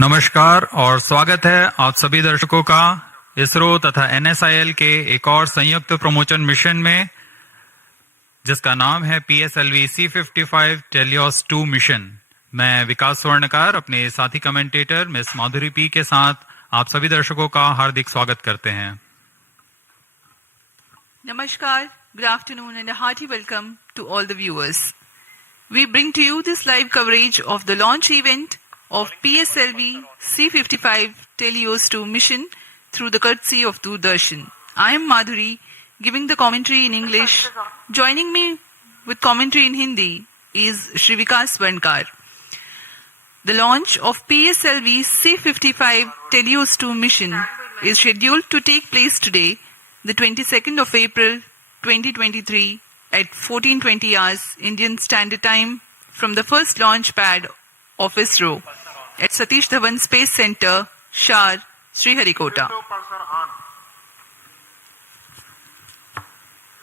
नमस्कार और स्वागत है आप सभी दर्शकों का इसरो तथा एनएसआईएल के एक और संयुक्त प्रमोशन मिशन में, जिसका नाम है PSLV-C55 टेलियोस 2 मिशन। मैं विकास स्वर्णकार अपने साथी कमेंटेटर मिस माधुरी पी के साथ आप सभी दर्शकों का हार्दिक स्वागत करते हैं। Namaskar, good afternoon and a hearty welcome to all the viewers. We bring to you this live coverage of the launch event of PSLV-C55 Telios 2 mission through the courtesy of Doordarshan. I am Madhuri, giving the commentary in English. Joining me with commentary in Hindi is Shri Vikas Swarnkar. The launch of PSLV-C55 Telios 2 mission is scheduled to take place today, the 22nd of April 2023 at 14:20 hours Indian Standard Time from the first launch pad of ISRO at Satish Dhawan Space Center, Shar, Sriharikota.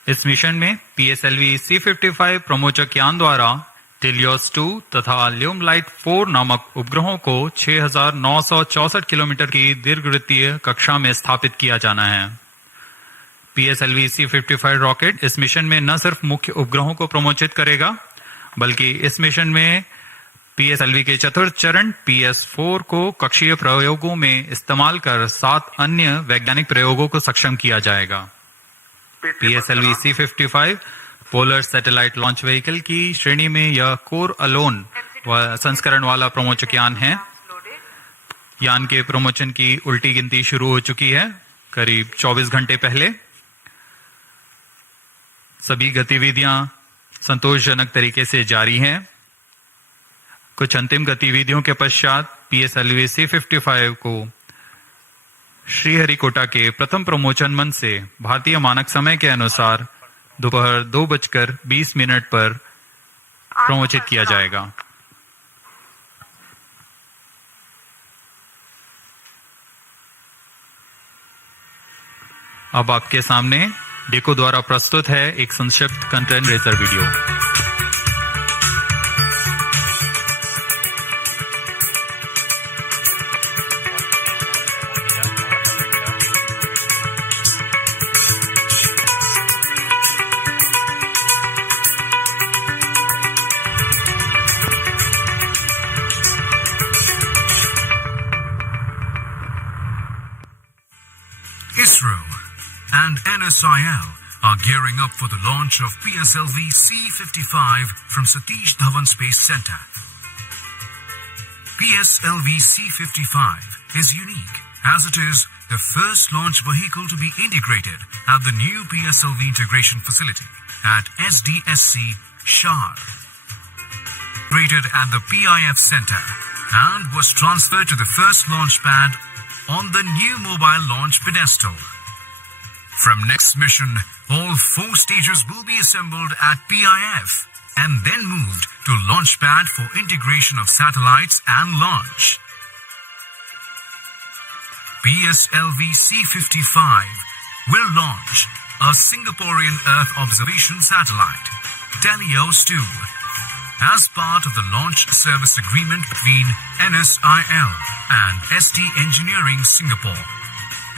इस mission में PSLV-C55 प्रमोचक यान द्वारा teleost 2 तथा ल्यूमलाइट 4 नामक उपग्रहों को 6,964 kilometre की दीर्घवृत्तीय कक्षा में स्थापित किया जाना है। PSLV-C55 रॉकेट इस मिशन में न सिर्फ मुख्य उपग्रहों को प्रमोचित करेगा, बल्कि इस मिशन में PSLV के चतुर्थ चरण PS4 को कक्षीय प्रयोगों में इस्तेमाल कर 7 अन्य वैज्ञानिक प्रयोगों को सक्षम किया जाएगा। PSLV-C55 polar satellite launch vehicle की श्रेणी में यह कोर अलोन संस्करण वाला प्रमोचक यान है। यान के प्रमोचन की उल्टी गिनती शुरू हो चुकी है करीब 24 घंटे पहले। सभी गतिविधियां संतोषजनक तरीके से जारी हैं। कुछ अंतिम गतिविधियों के पश्चात PSLV-C55 को श्रीहरिकोटा के प्रथम प्रमोचन मंच से भारतीय मानक समय के अनुसार दोपहर 2:20 पर प्रमोचित किया जाएगा। अब आपके सामने डेको द्वारा प्रस्तुत है एक संक्षिप्त content razor video. ISRO and NSIL are gearing up for the launch of PSLV-C55 from Satish Dhawan Space Center. PSLV-C55 is unique as it is the first launch vehicle to be integrated at the new PSLV integration facility at SDSC Shar, rated at the PIF Center, and was transferred to the first launch pad on the new mobile launch pedestal. From next mission, all 4 stages will be assembled at PIF and then moved to launch pad for integration of satellites and launch. PSLV-C55 will launch a Singaporean Earth observation satellite, Telios 2, as part of the launch service agreement between NSIL and ST Engineering Singapore.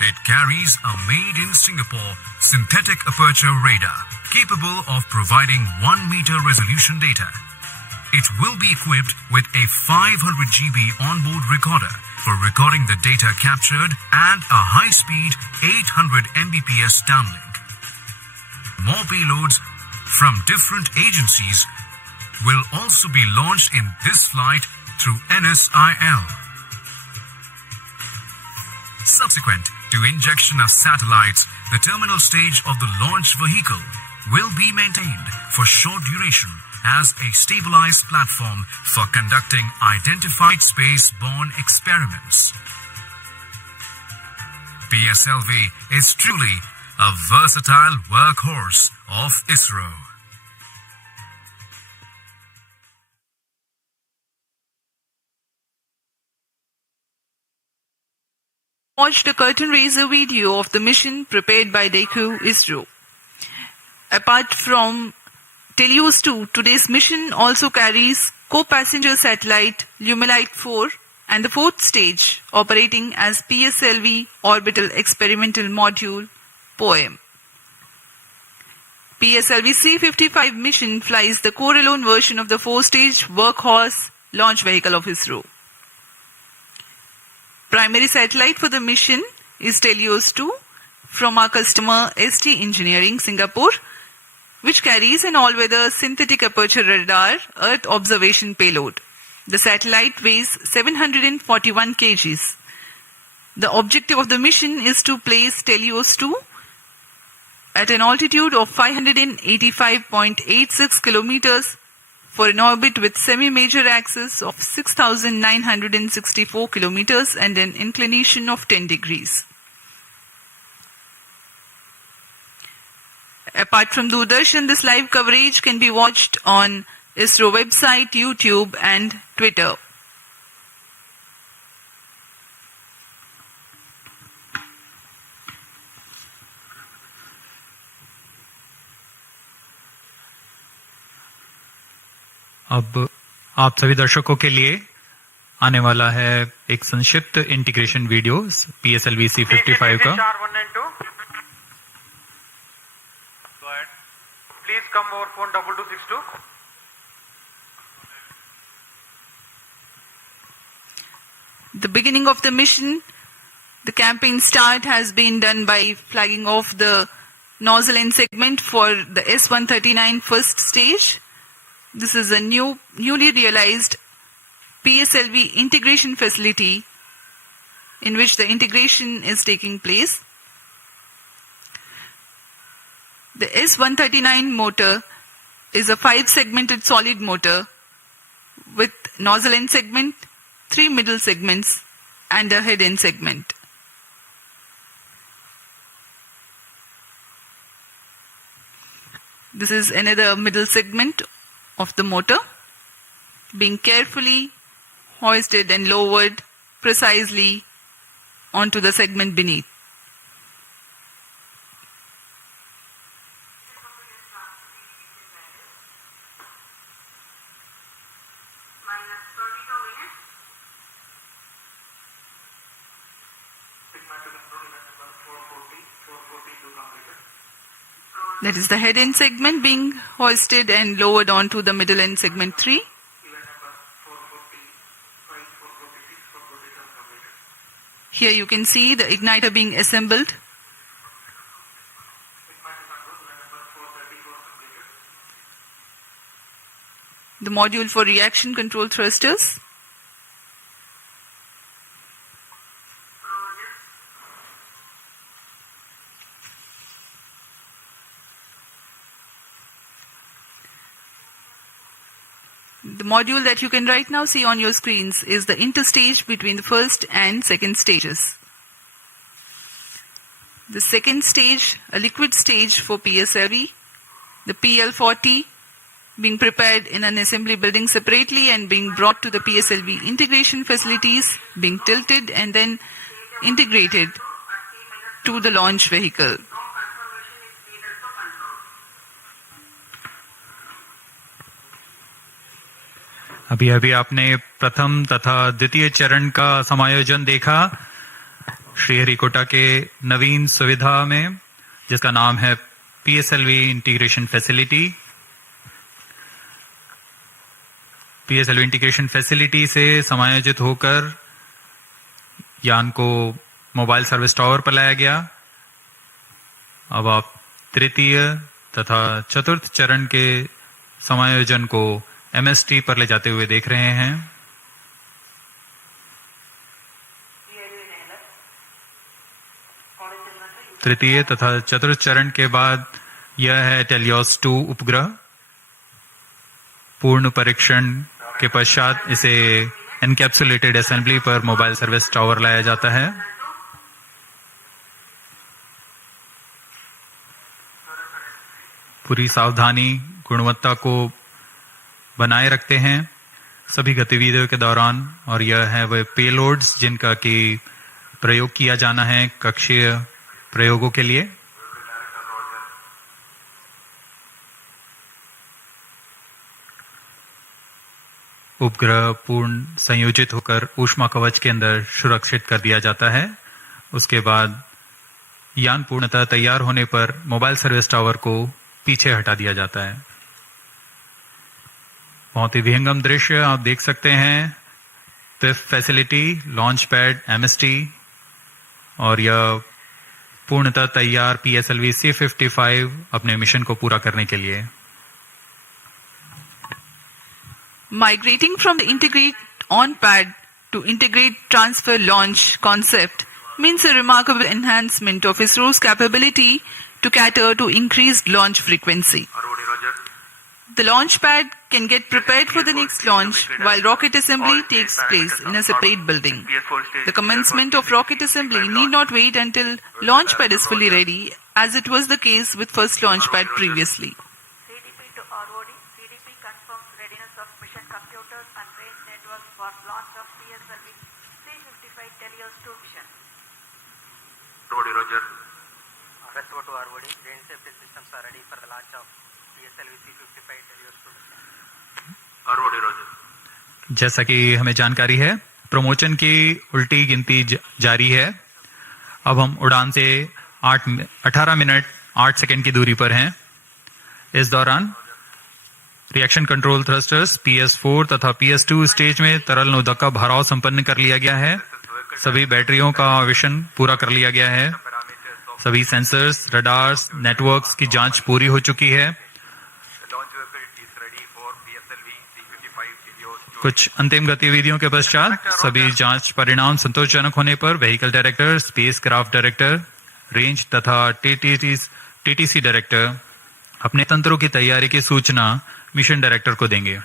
It carries a made-in-Singapore synthetic aperture radar capable of providing 1-meter resolution data. It will be equipped with a 500 GB onboard recorder for recording the data captured and a high-speed 800 Mbps downlink. More payloads from different agencies will also be launched in this flight through NSIL. Subsequent to injection of satellites, the terminal stage of the launch vehicle will be maintained for short duration as a stabilized platform for conducting identified space-borne experiments. PSLV is truly a versatile workhorse of ISRO. Watched a curtain raiser video of the mission prepared by DECU ISRO. Apart from Telios 2, today's mission also carries co-passenger satellite Lumelite 4 and the fourth stage operating as PSLV Orbital Experimental Module POEM. PSLV-C55 mission flies the core-alone version of the four-stage workhorse launch vehicle of ISRO. Primary satellite for the mission is Telios-2 from our customer ST Engineering, Singapore, which carries an all-weather synthetic aperture radar Earth observation payload. The satellite weighs 741 kgs. The objective of the mission is to place Telios-2 at an altitude of 585.86 kilometers for an orbit with semi-major axis of 6,964 kilometers and an inclination of 10 degrees. Apart from Doordarshan, this live coverage can be watched on ISRO website, YouTube and Twitter. अब आप सभी दर्शकों के लिए आने वाला है एक संक्षिप्त इंटीग्रेशन वीडियो PSLV-C55 का। Please come over phone 2262. The beginning of the mission, the campaign start has been done by flagging off the nozzle end segment for the S139 first stage. This is a newly realized PSLV integration facility in which the integration is taking place. The S139 motor is a 5-segmented solid motor with nozzle end segment, 3 middle segments and a head end segment. This is another middle segment of the motor being carefully hoisted and lowered precisely onto the segment beneath. That is the head end segment being hoisted and lowered onto the middle end segment 3. Here you can see the igniter being assembled. The module for reaction control thrusters. The module that you can right now see on your screens is the interstage between the first and second stages. The second stage, a liquid stage for PSLV, the PL40 being prepared in an assembly building separately and being brought to the PSLV integration facilities, being tilted and then integrated to the launch vehicle. अभी अभी आपने प्रथम तथा द्वितीय चरण का समायोजन देखा श्रीहरिकोटा के नवीन सुविधा में, जिसका नाम है PSLV integration facility. PSLV integration facility से समायोजित होकर यान को मोबाइल सर्विस टावर पर लाया गया। अब आप तृतीय तथा चतुर्थ चरण के समायोजन को MST पर ले जाते हुए देख रहे हैं। तृतीय तथा चतुर्थ चरण के बाद यह है टेलियोस-2 उपग्रह। पूर्ण परीक्षण के पश्चात इसे एनकैप्सुलेटेड असेंबली पर मोबाइल सर्विस टावर लाया जाता है। पूरी सावधानी, गुणवत्ता को बनाए रखते हैं सभी गतिविधियों के दौरान, और यह है वह पेलोड्स जिनका कि प्रयोग किया जाना है कक्षीय प्रयोगों के लिए। उपग्रह पूर्ण संयोजित होकर ऊष्मा कवच के अंदर सुरक्षित कर दिया जाता है। उसके बाद यान पूर्णतः तैयार होने पर मोबाइल सर्विस टावर को पीछे हटा दिया जाता है। बहुत ही विहंगम दृश्य आप देख सकते हैं। PIFF facility, launch pad, MST और यह पूर्णतः तैयार PSLV-C55 अपने मिशन को पूरा करने के लिए। Migrating from the integrate on pad to integrate transfer launch concept means a remarkable enhancement of ISRO's capability to cater to increased launch frequency. The launch pad can get prepared for the next launch while rocket assembly takes place in a separate building. The commencement of rocket assembly need not wait until launch pad is fully ready, as it was the case with first launch pad previously. CDP to ROD. CDP confirms readiness of mission computers and range networks for launch of PSLV-C55 Telios 2 mission. Roger. RSO to ROD. Range safety systems are ready for the launch of PSLV-C55 Telios 2 mission. Roger. जैसा कि हमें जानकारी है, promotion की उल्टी गिनती जारी है। अब हम उड़ान से 18 मिनट 8 सेकंड की दूरी पर हैं। इस दौरान रिएक्शन कंट्रोल थ्रस्टर्स PS4 तथा PS2 स्टेज में तरल नोदक का भराव संपन्न कर लिया गया है। सभी बैटरियों का विशन पूरा कर लिया गया है। सभी सेंसर्स, रडार्स, नेटवर्क्स की जांच पूरी हो चुकी है। कुछ अंतिम गतिविधियों के पश्चात सभी जांच परिणाम संतोषजनक होने पर vehicle director, space craft director, range तथा TTC डायरेक्टर अपने तंत्रों की तैयारी की सूचना मिशन डायरेक्टर को देंगे।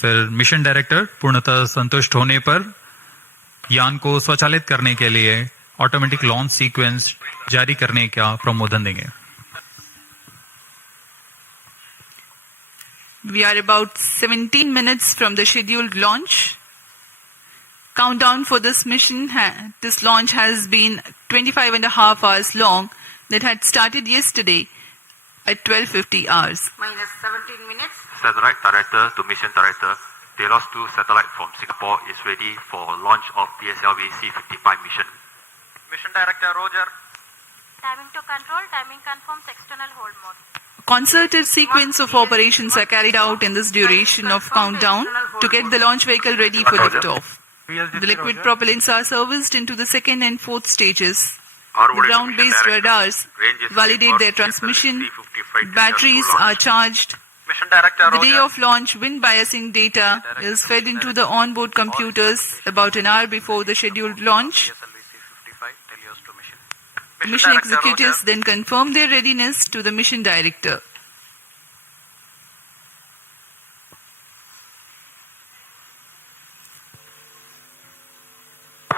फिर मिशन डायरेक्टर पूर्णतः संतुष्ट होने पर यान को स्वचालित करने के लिए ऑटोमेटिक लॉन्च सीक्वेंस जारी करने का प्रमोदन देंगे। We are about 17 minutes from the scheduled launch. Countdown for this mission, this launch has been 25 and a half hours long. That had started yesterday at 12:50 hours. Minus 17 minutes. Satellite Director to Mission Director, Telios 2 satellite from Singapore is ready for launch of PSLV-C55 mission. Mission Director Roger. Timing to control. Timing confirms external hold mode. Concerted sequence of operations are carried out in this duration of countdown to get the launch vehicle ready for liftoff. The liquid propellants are serviced into the second and fourth stages. The ground-based radars validate their transmission. Batteries are charged. Mission Director The day Roger. of launch, wind biasing data is fed into the onboard computers about an hour before the scheduled launch. PSLV-C55 Telios 2 mission. Mission executives then confirm their readiness to the mission director.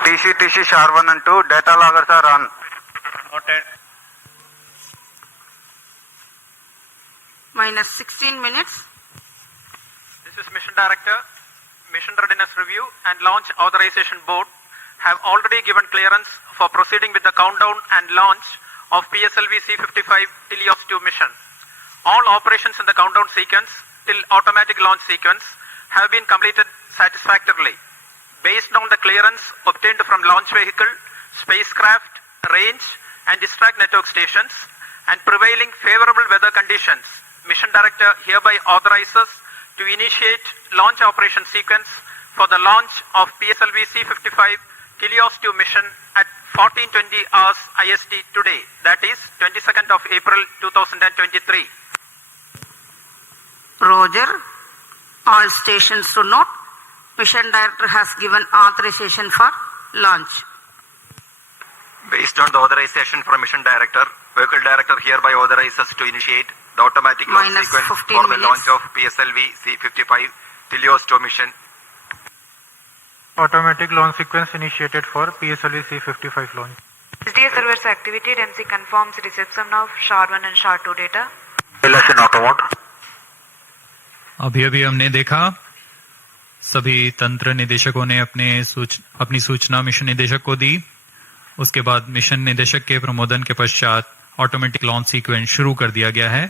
TC SHAR1 and 2 data loggers are on. Noted. Minus 16 minutes. This is Mission Director. Mission Readiness Review and Launch Authorization Board have already given clearance for proceeding with the countdown and launch of PSLV-C55 Telios 2 mission. All operations in the countdown sequence till automatic launch sequence have been completed satisfactorily. Based on the clearance obtained from launch vehicle, spacecraft, range and distract network stations and prevailing favorable weather conditions, Mission Director hereby authorizes to initiate launch operation sequence for the launch of PSLV-C55 Telios 2 mission at 14:20 hours IST today, that is 22nd of April 2023. Roger. All stations to note. Mission Director has given authorization for launch. Based on the authorization from Mission Director, Vehicle Director hereby authorizes to initiate the automatic launch Minus sequence 15 for the minutes. launch of PSLV-C55 Telios 2 mission. Automatic launch sequence initiated for PSLV-C55 launch. SDA servers activated. MC confirms reception of SHAR1 and SHAR2 data. Election auto mode. अभी हमने देखा सभी तंत्र निदेशकों ने अपनी सूचना mission निदेशक को दी। उसके बाद मिशन निदेशक के प्रमोदन के पश्चात ऑटोमेटिक लॉन्च सीक्वेंस शुरू कर दिया गया है।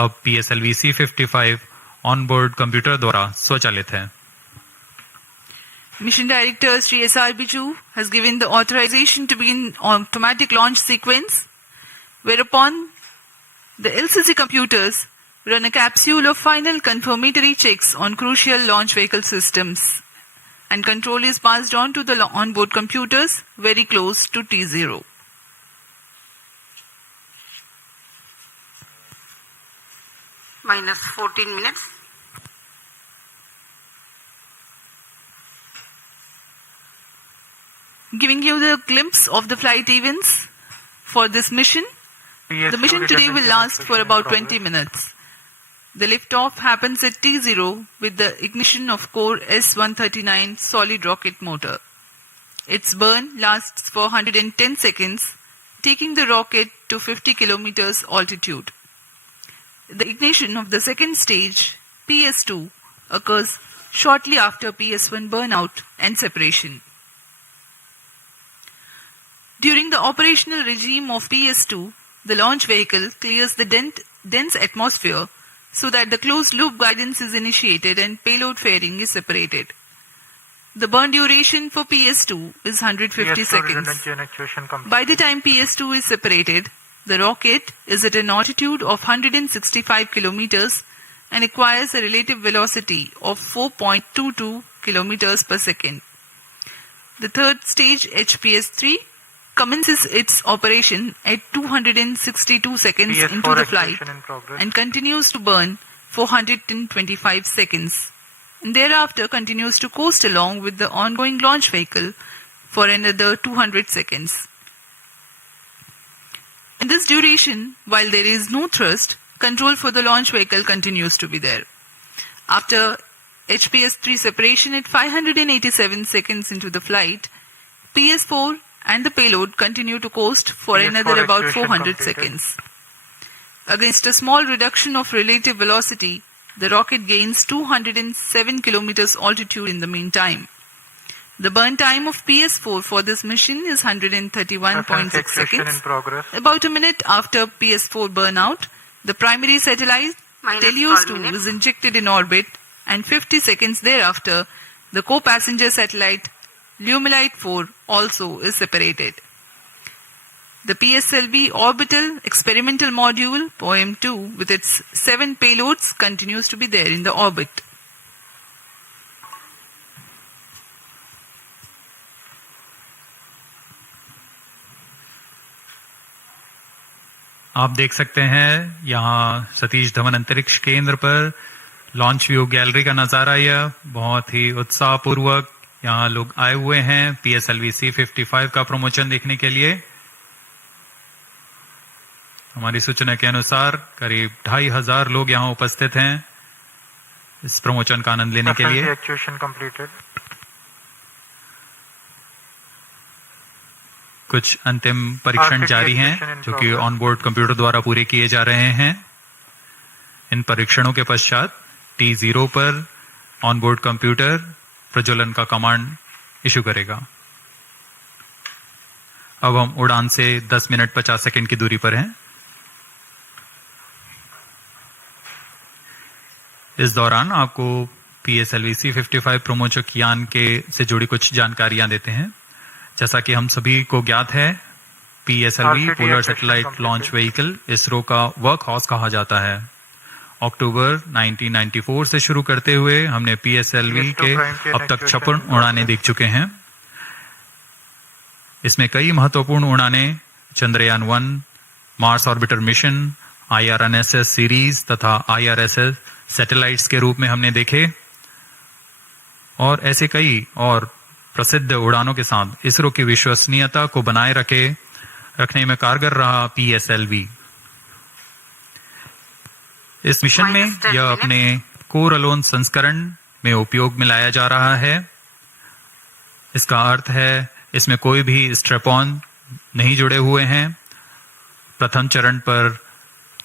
अब PSLV C55 on board computer द्वारा स्वचालित है। Mission Director Sri S.R. Biju has given the authorization to begin automatic launch sequence, whereupon the LCC computers run a capsule of final confirmatory checks on crucial launch vehicle systems, and control is passed on to the onboard computers very close to T0. Minus 14 minutes. Giving you the glimpse of the flight events for this mission. The mission today will last for about 20 minutes. The liftoff happens at T0 with the ignition of core S-139 solid rocket motor. Its burn lasts for 110 seconds, taking the rocket to 50 kilometers altitude. The ignition of the second stage, PS2, occurs shortly after PS1 burnout and separation. During the operational regime of PS2, the launch vehicle clears the dense atmosphere so that the closed-loop guidance is initiated and payload fairing is separated. The burn duration for PS2 is 150 seconds. By the time PS2 is separated, the rocket is at an altitude of 165 kilometers and acquires a relative velocity of 4.22 kilometers per second. The third stage, HPS-3, commences its operation at 262 seconds into the flight and continues to burn for 125 seconds. And thereafter continues to coast along with the ongoing launch vehicle for another 200 seconds. In this duration, while there is no thrust, control for the launch vehicle continues to be there. After HPS-3 separation at 587 seconds into the flight, PS4 and the payload continue to coast for another about 400 seconds. Against a small reduction of relative velocity, the rocket gains 207 kilometers altitude in the meantime. The burn time of PS4 for this mission is 131.6 seconds. About a minute after PS4 burnout, the primary satellite Telios 2 is injected in orbit, and 50 seconds thereafter, the co-passenger satellite Lumelite 4 also is separated. The PSLV orbital experimental module POEM-2 with its 7 payloads continues to be there in the orbit. आप देख सकते हैं यहाँ सतीश धवन अंतरिक्ष केंद्र पर launch view gallery का नजारा। यह बहुत ही उत्साहपूर्वक यहाँ लोग आए हुए हैं PSLV C55 का प्रमोशन देखने के लिए। हमारी सूचना के अनुसार करीब 2500 लोग यहाँ उपस्थित हैं इस प्रमोशन का आनंद लेने के लिए। कुछ अंतिम परीक्षण जारी हैं जो कि ऑनबोर्ड कंप्यूटर द्वारा पूरे किए जा रहे हैं। इन परीक्षणों के पश्चात T0 पर ऑनबोर्ड कंप्यूटर प्रज्वलन का कमांड इशू करेगा। अब हम उड़ान से 10 मिनट 50 सेकंड की दूरी पर हैं। इस दौरान आपको PSLV C55 प्रमोचक यान के से जुड़ी कुछ जानकारियां देते हैं। जैसा कि हम सभी को ज्ञात है, PSLV polar satellite launch vehicle ISRO का वर्क हॉर्स कहा जाता है। अक्टूबर 1994 से शुरू करते हुए हमने PSLV के अब तक 56 उड़ानें देख चुके हैं। इसमें कई महत्वपूर्ण उड़ानें Chandrayaan 1, Mars orbiter mission, IRNSS series तथा IRSS सैटेलाइट्स के रूप में हमने देखे और ऐसे कई और प्रसिद्ध उड़ानों के साथ इसरो की विश्वसनीयता को बनाए रखने में कारगर रहा PSLV। इस मिशन में यह अपने कोर अलोन संस्करण में उपयोग में लाया जा रहा है। इसका अर्थ है इसमें कोई भी स्ट्रैप-ऑन नहीं जुड़े हुए हैं। प्रथम चरण पर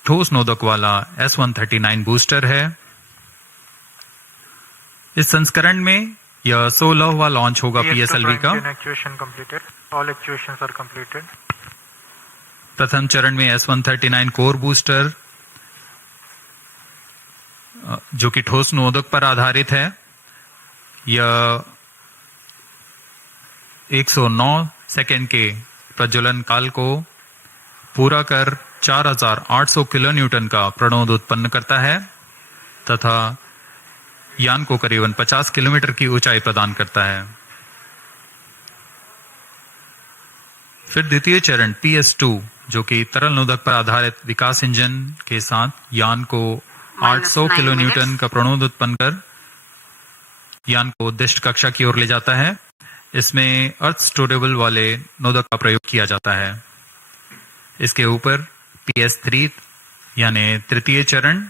ठोस नोदक वाला S-139 बूस्टर है। इस संस्करण में यह 16वां लॉन्च होगा PSLV का। प्रथम चरण में S-139 कोर बूस्टर जो कि ठोस नोदक पर आधारित है। यह 109 सेकेंड के प्रज्वलन काल को पूरा कर 4800 किलोन्यूटन का प्रणोद उत्पन्न करता है तथा यान को करीबन 50 किलोमीटर की ऊंचाई प्रदान करता है। फिर द्वितीय चरण PS2 जो कि तरल नोदक पर आधारित विकास इंजन के साथ यान को 800 किलोन्यूटन का प्रणोद उत्पन्न कर यान को उद्दिष्ट कक्षा की ओर ले जाता है। इसमें अर्थ स्टोरेबल वाले नोदक का प्रयोग किया जाता है। इसके ऊपर PS3 यानी तृतीय चरण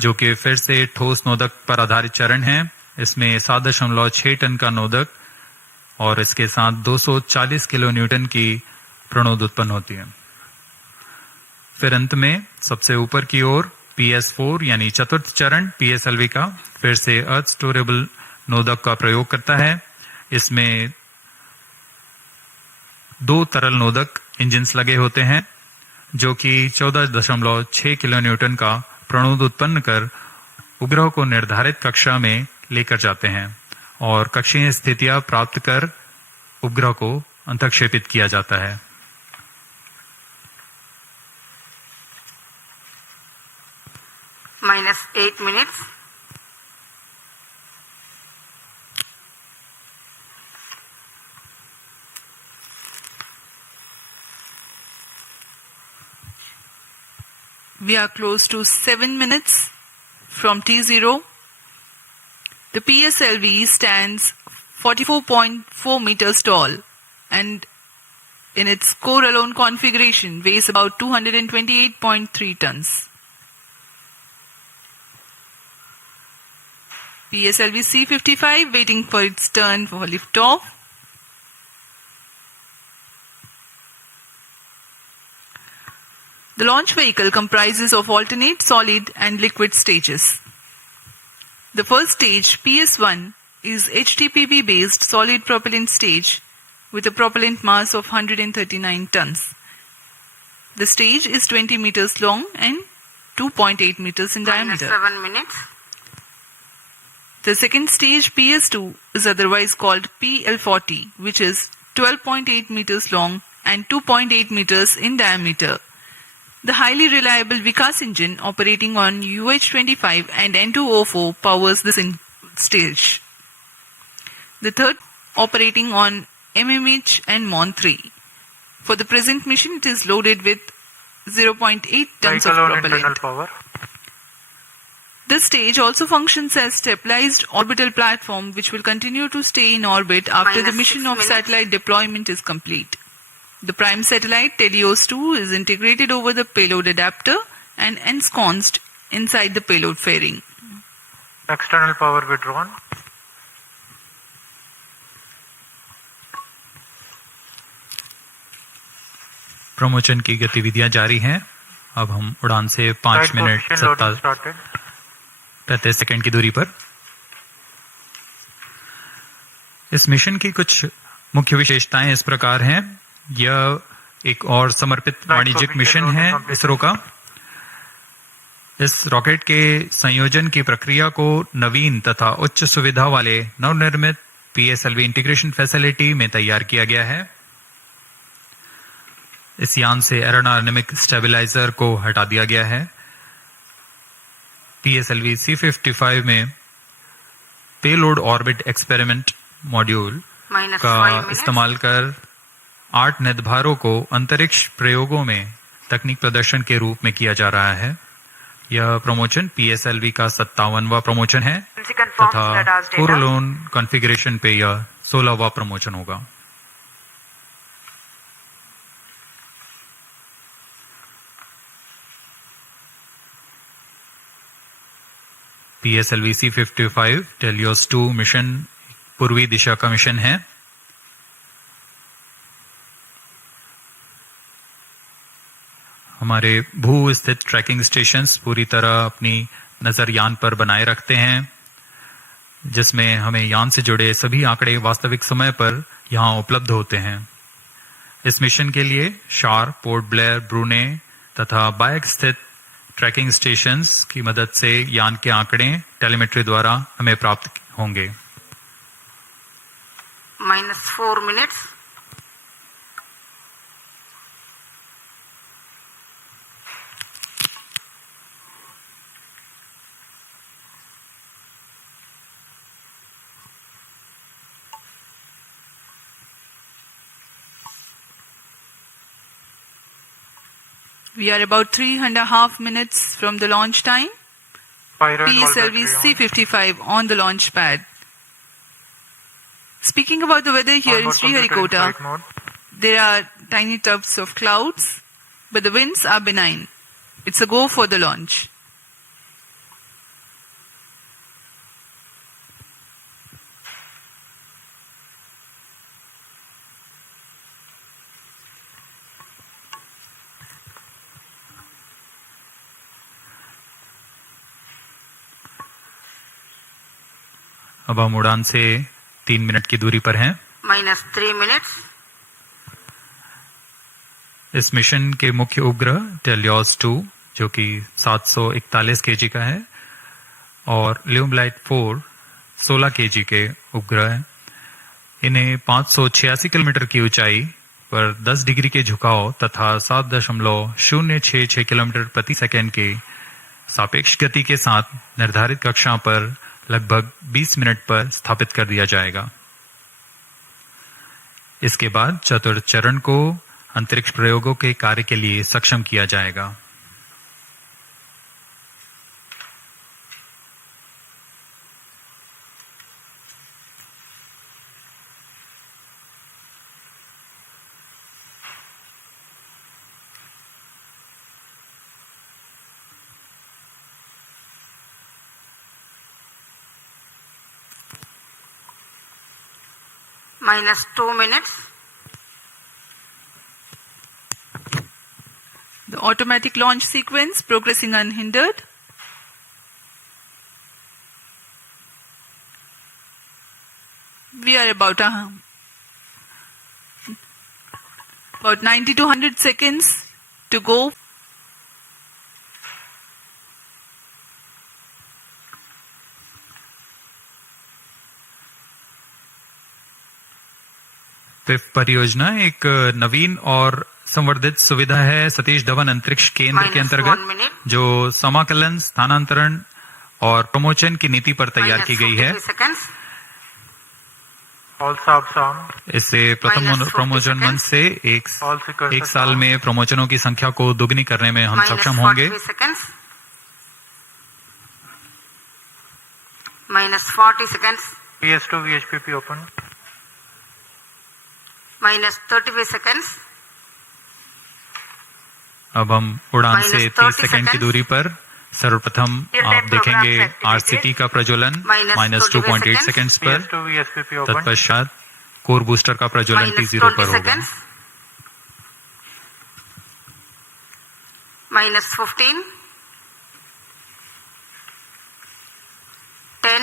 जो कि फिर से ठोस नोदक पर आधारित चरण है। इसमें 7.6 टन का नोदक और इसके साथ 240 किलोन्यूटन की प्रणोद उत्पन्न होती है। फिर अंत में सबसे ऊपर की ओर PS4 यानी चतुर्थ चरण PSLV का फिर से अर्थ स्टोरेबल नोदक का प्रयोग करता है। इसमें 2 तरल नोदक इंजिन्स लगे होते हैं जो कि 14.6 किलोन्यूटन का प्रणोद उत्पन्न कर उपग्रह को निर्धारित कक्षा में लेकर जाते हैं और कक्षीय स्थितियां प्राप्त कर उपग्रह को अंतक्षेपित किया जाता है। -8 minutes. We are close to 7 minutes from T0. The PSLV stands 44.4 meters tall and in its core alone configuration weighs about 228.3 tons. PSLV C55 waiting for its turn for liftoff. The launch vehicle comprises of alternate solid and liquid stages. The first stage, PS1, is HTPB based solid propellant stage with a propellant mass of 139 tons. The stage is 20 meters long and 2.8 meters in diameter. -7 minutes. The second stage, PS2, is otherwise called PL40, which is 12.8 meters long and 2.8 meters in diameter. The highly reliable Vikas engine operating on UH-25 and N2O4 powers this stage. The third operating on MMH and MON3. For the present mission, it is loaded with 0.8 tons of propellant. Power. This stage also functions as stabilized orbital platform which will continue to stay in orbit after the mission of satellite deployment is complete. The prime satellite Telios 2 is integrated over the payload adapter and ensconced inside the payload fairing. External power withdrawn. Promotion की गतिविधियां जारी हैं। अब हम उड़ान से 5 minute 37 second की दूरी पर। इस मिशन की कुछ मुख्य विशेषताएं इस प्रकार हैं। यह एक और समर्पित वाणिज्यिक मिशन है इसरो का। इस रॉकेट के संयोजन की प्रक्रिया को नवीन तथा उच्च सुविधा वाले नवनिर्मित PSLV इंटीग्रेशन फैसिलिटी में तैयार किया गया है। इस यान से एरोडायनेमिक स्टेबलाइजर को हटा दिया गया है। PSLV C55 में पेलोड ऑर्बिट एक्सपेरिमेंट मॉड्यूल का इस्तेमाल कर 8 निदभारों को अंतरिक्ष प्रयोगों में तकनीक प्रदर्शन के रूप में किया जा रहा है। यह प्रमोशन PSLV का 57वां प्रमोशन है तथा कोर अलोन कॉन्फ़िगरेशन पे यह 16वां प्रमोशन होगा। PSLV C55 टेलियोस 2 मिशन पूर्वी दिशा का मिशन है। हमारे भू स्थित ट्रैकिंग स्टेशंस पूरी तरह अपनी नजर यान पर बनाए रखते हैं, जिसमें हमें यान से जुड़े सभी आंकड़े वास्तविक समय पर यहां उपलब्ध होते हैं। इस मिशन के लिए शार, पोर्ट ब्लेयर, ब्रूने तथा बायक स्थित ट्रैकिंग स्टेशंस की मदद से यान के आंकड़े टेलीमेट्री द्वारा हमें प्राप्त होंगे। -4 minutes. We are about 3.5 minutes from the launch time. PSLV-C55 on the launch pad. Speaking about the weather here in Sriharikota, there are tiny tufts of clouds, but the winds are benign. It's a go for the launch. अब हम उड़ान से 3 minute की दूरी पर हैं। -3 minutes. इस mission के मुख्य उपग्रह टेलियोस 2 जो कि 741 केजी का है और ल्यूमलाइट 4 16 केजी के उपग्रह हैं। इन्हें 586 किलोमीटर की ऊंचाई पर 10 डिग्री के झुकाव तथा 7.066 किलोमीटर प्रति सेकंड के सापेक्ष गति के साथ निर्धारित कक्षा पर लगभग 20 मिनट पर स्थापित कर दिया जाएगा। इसके बाद चतुर्थ चरण को अंतरिक्ष प्रयोगों के कार्य के लिए सक्षम किया जाएगा। -2 minutes. The automatic launch sequence progressing unhindered. We are about 90 to 100 seconds to go. PIFF परियोजना एक नवीन और संवर्धित सुविधा है सतीश धवन अंतरिक्ष केंद्र के अंतर्गत जो समाकलन, स्थानांतरण और प्रमोशन की नीति पर तैयार की गई है। इससे प्रथम प्रमोशन मंच से एक साल में प्रमोशनों की संख्या को दोगुनी करने में हम सक्षम होंगे। -40 seconds. PS2 VHPP open. -35 seconds. अब हम उड़ान से 30 सेकंड की दूरी पर सर्वप्रथम आप देखेंगे आरसीटी का प्रज्वलन -2.8 सेकंड्स पर। तत्पश्चात कोर बूस्टर का प्रज्वलन T0 पर होगा। -15. 10,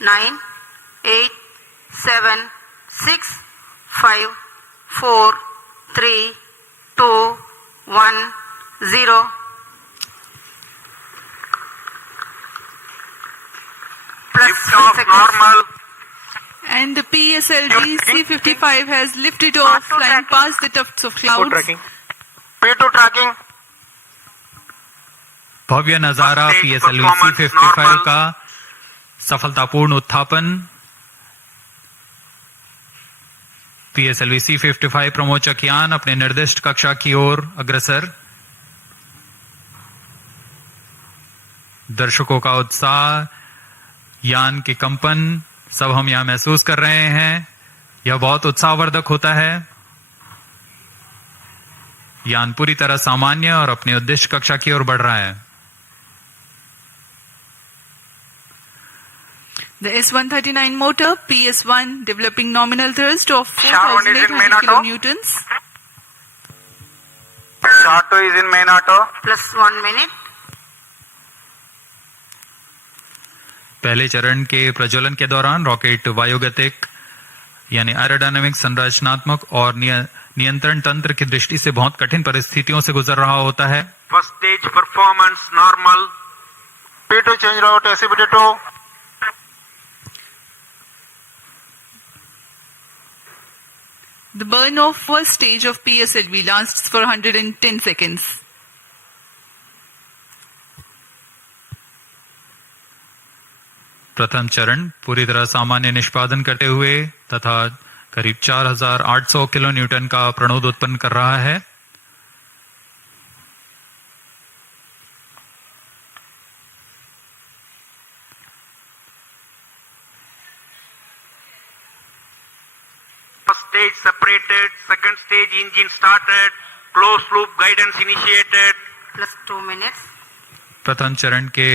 9, 8, 7, 6, 5, 4, 3, 2, 1, 0. Normal. And the PSLV-C55 has lifted off, flying past the tufts of clouds. P2 tracking. भव्य नजारा PSLV-C55 का सफलतापूर्ण उत्थापन। PSLV-C55 प्रमोचक यान अपने निर्दिष्ट कक्षा की ओर अग्रसर। दर्शकों का उत्साह, यान के कंपन सब हम यहां महसूस कर रहे हैं। यह बहुत उत्साहवर्धक होता है। यान पूरी तरह सामान्य और अपनी उद्देश्य कक्षा की ओर बढ़ रहा है। The S139 motor, PS1, developing nominal thrust of 4,800 kilonewtons. Short 2 is in main auto. +1 minute. पहले चरण के प्रज्वलन के दौरान रॉकेट वायुगतिक यानी एरोडायनामिक, संरचनात्मक और नियंत्रण तंत्र की दृष्टि से बहुत कठिन परिस्थितियों से गुजर रहा होता है। First stage performance normal. P2 change route SCBD2. The burn of first stage of PSLV lasts for 110 seconds. प्रथम चरण पूरी तरह सामान्य निष्पादन करते हुए तथा करीब 4800 किलो न्यूटन का प्रणोद उत्पन्न कर रहा है। First stage separated, second stage engine started, closed loop guidance initiated. Plus 2 minutes. प्रथम चरण के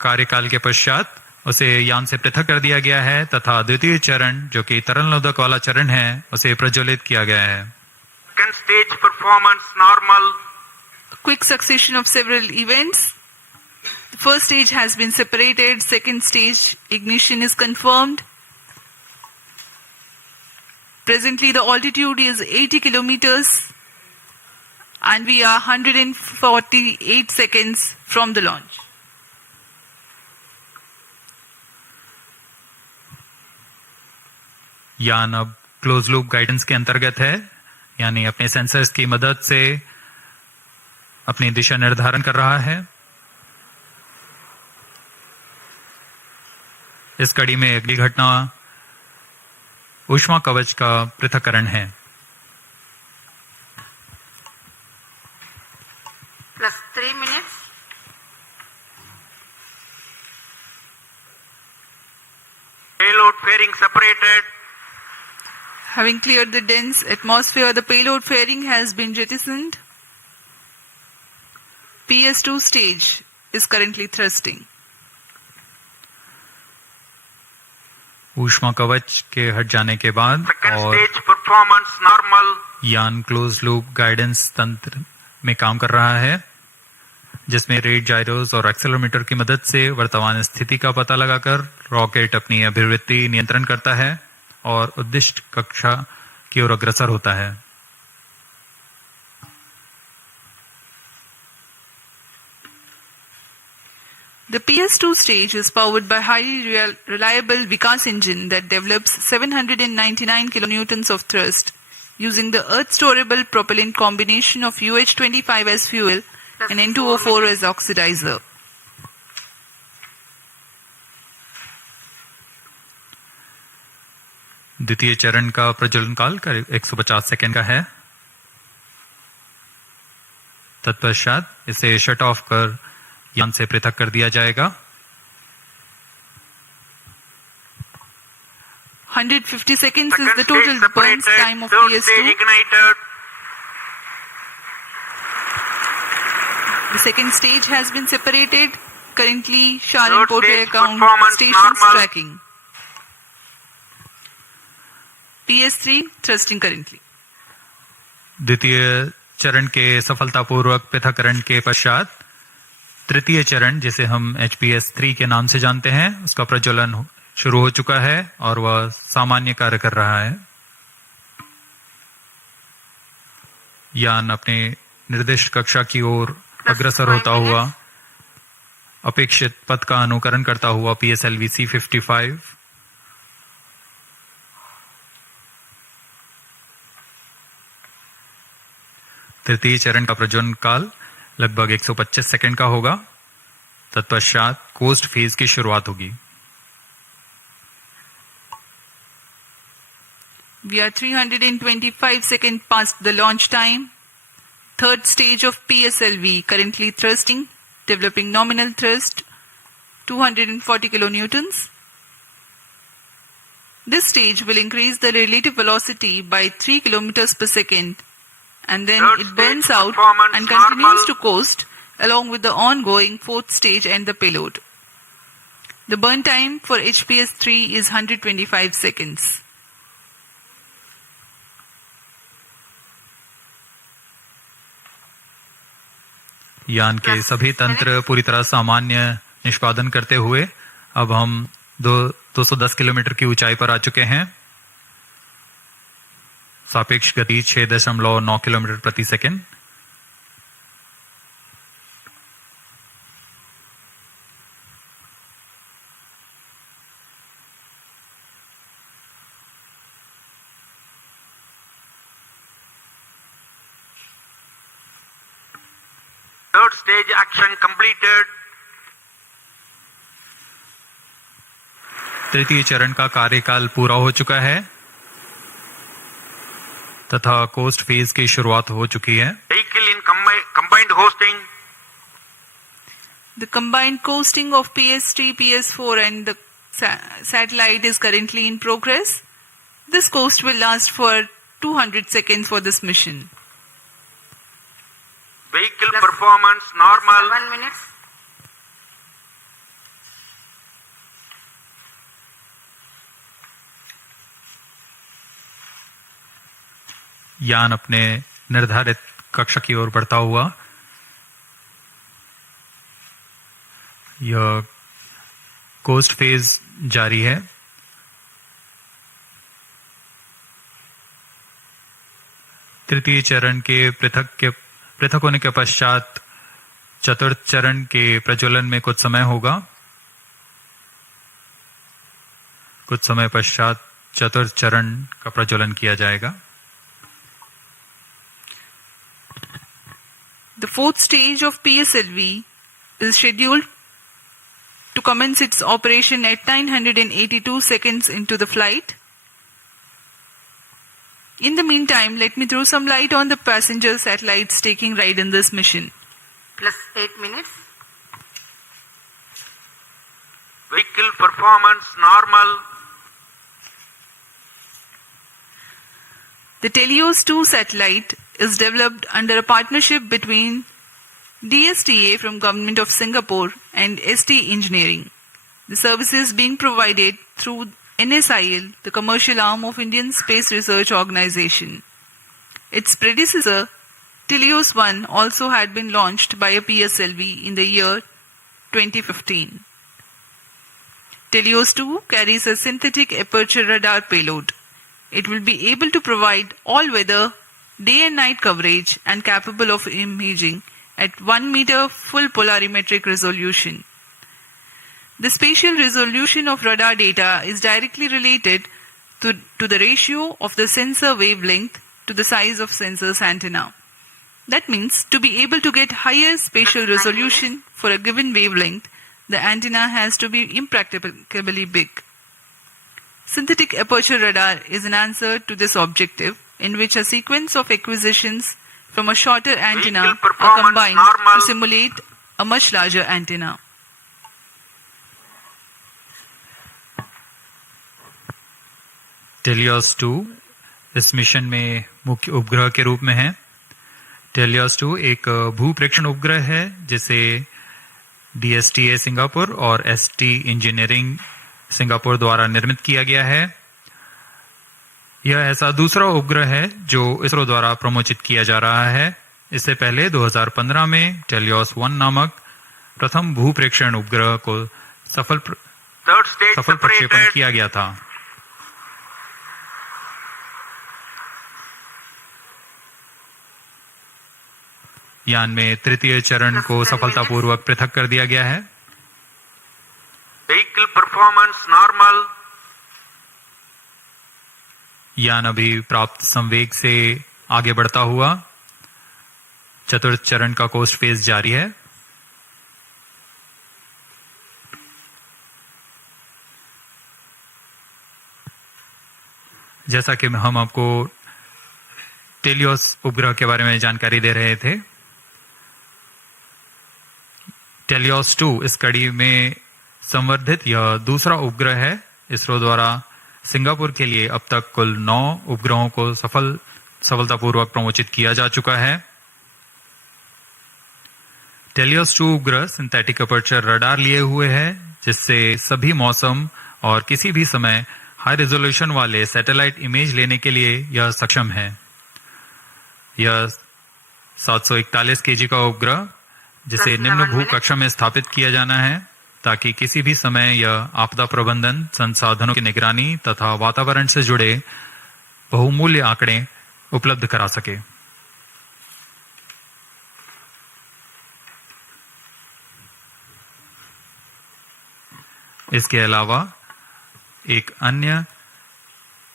कार्यकाल के पश्चात उसे यान से पृथक कर दिया गया है तथा द्वितीय चरण जो कि तरल नोदक वाला चरण है उसे प्रज्वलित किया गया है। Second stage performance normal. Quick succession of several events. The first stage has been separated, second stage ignition is confirmed. Presently the altitude is 80 kilometers and we are 148 seconds from the launch. यान अब close loop guidance के अंतर्गत है, यानी अपने sensors की मदद से अपनी दिशा निर्धारण कर रहा है। इस कड़ी में अगली घटना ऊष्मा कवच का पृथक्करण है। Plus 3 minutes. Payload fairing separated. Having cleared the dense atmosphere, the payload fairing has been jettisoned. PS2 stage is currently thrusting. ऊष्मा कवच के हट जाने के बाद Second और stage performance normal. यान क्लोज लूप गाइडेंस तंत्र में काम कर रहा है, जिसमें रेट जायरोस और एक्सेलेरोमीटर की मदद से वर्तमान स्थिति का पता लगाकर रॉकेट अपनी अभिवृत्ति नियंत्रण करता है और उद्दिष्ट कक्षा की ओर अग्रसर होता है। The PS2 stage is powered by highly reliable Vikas engine that develops 799 kilonewtons of thrust using the earth-storable propellant combination of UH-25 as fuel and N2O4 as oxidizer. द्वितीय चरण का प्रज्वलन काल करीब 150 सेकेंड का है। तत्पश्चात इसे शट ऑफ कर यान से पृथक कर दिया जाएगा। 150 seconds is the Second total stage burn separated. time of Third stage PS2. ignited. The second stage has been separated. Currently, Shah Third and Porte stage account performance stations normal. tracking. PS3 thrusting currently. द्वितीय चरण के सफलतापूर्वक पृथक्करण के पश्चात तृतीय चरण, जिसे हम HPS3 के नाम से जानते हैं, उसका प्रज्वलन शुरू हो चुका है और वह सामान्य कार्य कर रहा है। यान अपने निर्दिष्ट कक्षा की ओर अग्रसर होता हुआ अपेक्षित पथ का अनुकरण करता हुआ PSLV-C55 तृतीय चरण का प्रज्वलन काल लगभग 125 सेकंड का होगा। तत्पश्चात कोस्ट फेज की शुरुआत होगी। We are 325 seconds past the launch time. Third stage of PSLV currently thrusting, developing nominal thrust 240 kilonewtons. This stage will increase the relative velocity by 3 kilometers per second, and then Third it burns stage out performance and continues normal. to coast along with the ongoing fourth stage and the payload. The burn time for HPS-3 is 125 seconds. यान के सभी तंत्र पूरी तरह सामान्य निष्पादन करते हुए अब हम 210 किलोमीटर की ऊंचाई पर आ चुके हैं। सापेक्ष गति 6.9 किलोमीटर प्रति second. Third stage action completed. तृतीय चरण का कार्यकाल पूरा हो चुका है तथा कोस्ट फेज की शुरुआत हो चुकी है। Vehicle in combined hosting. The combined coasting of PS3, PS4 and the satellite is currently in progress. This coast will last for 200 seconds for this mission. Vehicle performance normal. 1 minute. यान अपने निर्धारित कक्षा की ओर बढ़ता हुआ यह कोस्ट फेज जारी है। तृतीय चरण के पृथक होने के पश्चात चतुर्थ चरण के प्रज्वलन में कुछ समय होगा। कुछ समय पश्चात चतुर्थ चरण का प्रज्वलन किया जाएगा। The fourth stage of PSLV is scheduled to commence its operation at 982 seconds into the flight. In the meantime, let me throw some light on the passenger satellites taking ride in this mission. Plus 8 minutes. Vehicle performance normal. The Telios 2 satellite is developed under a partnership between DSTA from Government of Singapore and ST Engineering. The service is being provided through NSIL, the commercial arm of Indian Space Research Organization. Its predecessor, Telios 1, also had been launched by a PSLV in the year 2015. Telios 2 carries a synthetic aperture radar payload. It will be able to provide all-weather, day and night coverage and capable of imaging at 1 meter full polarimetric resolution. The spatial resolution of radar data is directly related to the ratio of the sensor wavelength to the size of sensor's antenna. That means to be able to get higher spatial resolution for a given wavelength, the antenna has to be impracticably big. Synthetic aperture radar is an answer to this objective, in which a sequence of acquisitions from a shorter antenna are combined to simulate a much larger antenna. Teleost 2 इस mission में मुख्य उपग्रह के रूप में है। Teleost 2 एक भूप्रेक्षण उपग्रह है जिसे DSTA सिंगापुर और ST इंजीनियरिंग सिंगापुर द्वारा निर्मित किया गया है। यह ऐसा दूसरा उपग्रह है जो इसरो द्वारा प्रमोचित किया जा रहा है। इससे पहले 2015 में टेलियोस 1 नामक प्रथम भूप्रेक्षण उपग्रह को सफल प्रक्षेपण किया गया था। यान में तृतीय चरण को सफलतापूर्वक पृथक कर दिया गया है। Vehicle performance normal. यान अभी प्राप्त संवेग से आगे बढ़ता हुआ चतुर्थ चरण का कोस्ट फेज जारी है। जैसा कि हम आपको टेलियोस उपग्रह के बारे में जानकारी दे रहे थे, टेलियोस 2 इस कड़ी में संवर्धित यह दूसरा उपग्रह है। इसरो द्वारा सिंगापुर के लिए अब तक कुल 9 उपग्रहों को सफलतापूर्वक प्रमोचित किया जा चुका है। टेलियोस 2 उपग्रह सिंथेटिक अपर्चर रडार लिए हुए है, जिससे सभी मौसम और किसी भी समय हाई रेजोल्यूशन वाले सैटेलाइट इमेज लेने के लिए यह सक्षम है। यह 741 केजी का उपग्रह जिसे निम्न भू कक्षा में स्थापित किया जाना है, ताकि किसी भी समय यह आपदा प्रबंधन, संसाधनों की निगरानी तथा वातावरण से जुड़े बहुमूल्य आंकड़े उपलब्ध करा सके। इसके अलावा एक अन्य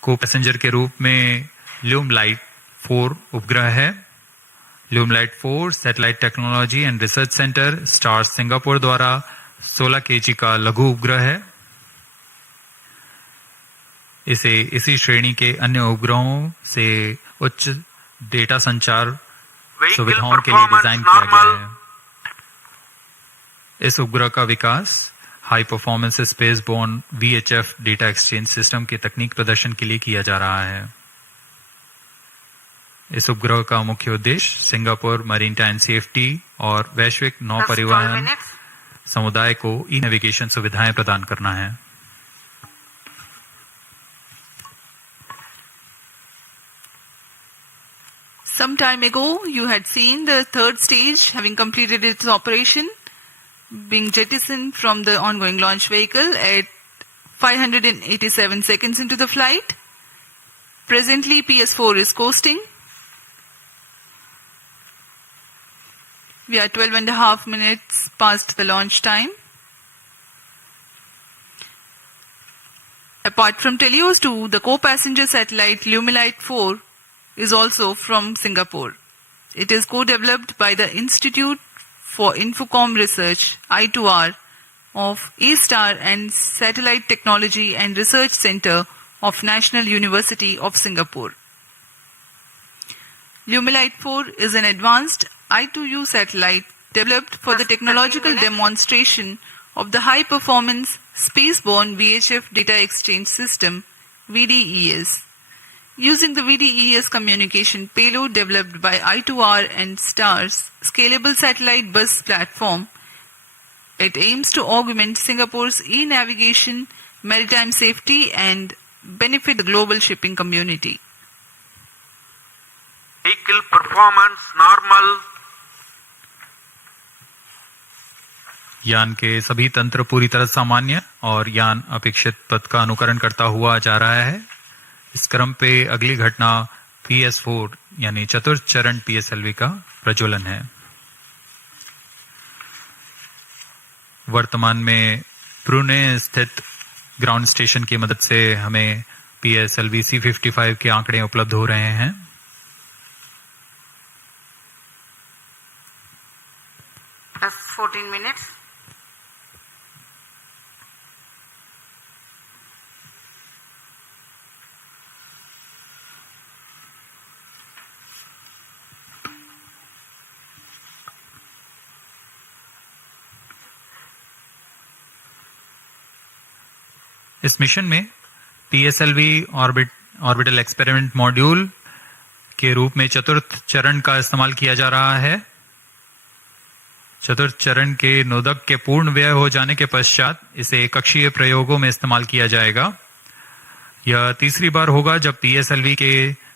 को पैसेंजर के रूप में ल्यूमलाइट 4 उपग्रह है। ल्यूमलाइट 4 satellite technology and research centre star Singapore द्वारा 16 kg का लघु उपग्रह है। इसे इसी श्रेणी के अन्य उपग्रहों से उच्च डेटा संचार सुविधाओं के लिए डिजाइन किया गया है। इस उपग्रह का विकास high performance space borne VHF data exchange system के तकनीक प्रदर्शन के लिए किया जा रहा है। इस उपग्रह का मुख्य उद्देश्य सिंगापुर मैरीटाइम सेफ्टी और वैश्विक नौ परिवहन समुदाय को ई नेविगेशन सुविधाएं प्रदान करना है। Some time ago, you had seen the third stage having completed its operation, being jettisoned from the ongoing launch vehicle at 587 seconds into the flight. Presently, PS4 is coasting. We are 12.5 minutes past the launch time. Apart from Telios 2, the co-passenger satellite Lumilite 4 is also from Singapore. It is co-developed by the Institute for Infocom Research, I2R, of A-Star and Satellite Technology and Research Center of National University of Singapore. Lumilite 4 is an advanced I2U satellite developed for the technological demonstration of the high-performance spaceborne VHF data exchange system, VDES. Using the VDES communication payload developed by I2R and STAR's scalable satellite bus platform, it aims to augment Singapore's e-navigation, maritime safety and benefit the global shipping community. Vehicle performance normal. यान के सभी तंत्र पूरी तरह सामान्य और यान अपेक्षित पथ का अनुकरण करता हुआ जा रहा है। इस क्रम पे अगली घटना PS4 यानी चतुर्थ चरण PSLV का प्रज्वलन है। वर्तमान में ब्रुने स्थित ग्राउंड स्टेशन की मदद से हमें PSLV-C55 के आंकड़े उपलब्ध हो रहे हैं। Plus 14 minutes. इस मिशन में PSLV ऑर्बिटल एक्सपेरिमेंट मॉड्यूल के रूप में चतुर्थ चरण का इस्तेमाल किया जा रहा है। चतुर्थ चरण के नोदक के पूर्ण व्यय हो जाने के पश्चात इसे कक्षीय प्रयोगों में इस्तेमाल किया जाएगा। यह तीसरी बार होगा जब PSLV के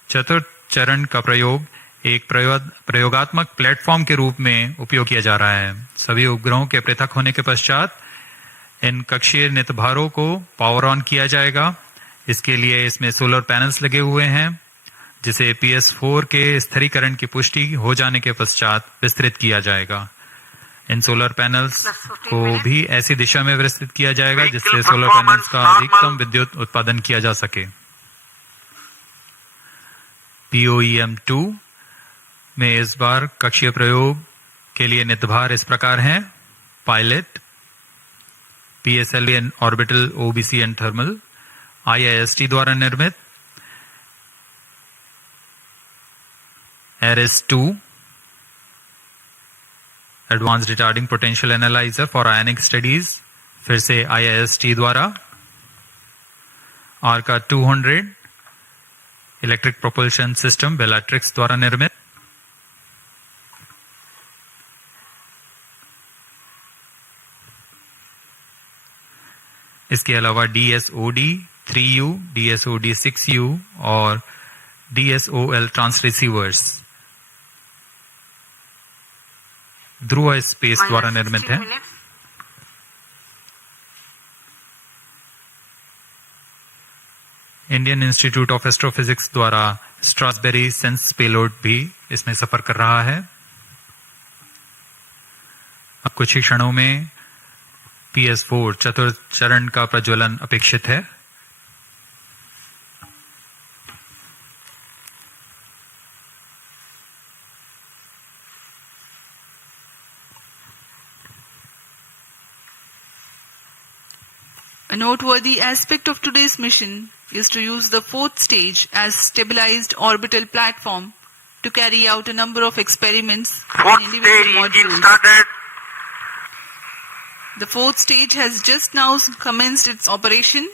चतुर्थ चरण का प्रयोग एक प्रयोगात्मक प्लेटफॉर्म के रूप में उपयोग किया जा रहा है। सभी उपग्रहों के पृथक होने के पश्चात इन कक्षीय नितभारों को पावर ऑन किया जाएगा। इसके लिए इसमें सोलर पैनल्स लगे हुए हैं जिसे PS4 के स्थिरीकरण की पुष्टि हो जाने के पश्चात विस्तृत किया जाएगा। इन सोलर पैनल्स को भी ऐसी दिशा में विस्तृत किया जाएगा जिससे सोलर पैनल्स का अधिकतम विद्युत उत्पादन किया जा सके। POEM-2 में इस बार कक्षीय प्रयोग के लिए नितभार इस प्रकार हैं। Pilot, PSLV and orbital OBC and thermal, IIST द्वारा निर्मित RS-2 advance retarding potential analyser for ionic studies, फिर से IIST द्वारा। आर्का 200 इलेक्ट्रिक प्रोपल्शन सिस्टम बेलाट्रिक्स द्वारा निर्मित। इसके अलावा DSOD 3U, DSOD 6U और DSOL ट्रांसरिसीवर्स ध्रुव स्पेस द्वारा निर्मित है। इंडियन इंस्टीट्यूट ऑफ एस्ट्रोफिजिक्स द्वारा स्ट्रॉसबेरी सेंस पेलोड भी इसमें सफर कर रहा है। अब कुछ ही क्षणों में PS4 चतुर्थ चरण का प्रज्वलन अपेक्षित है। A noteworthy aspect of today's mission is to use the fourth stage as stabilized orbital platform to carry out a number of experiments Fourth in individual stage engine modules. started. The fourth stage has just now commenced its operation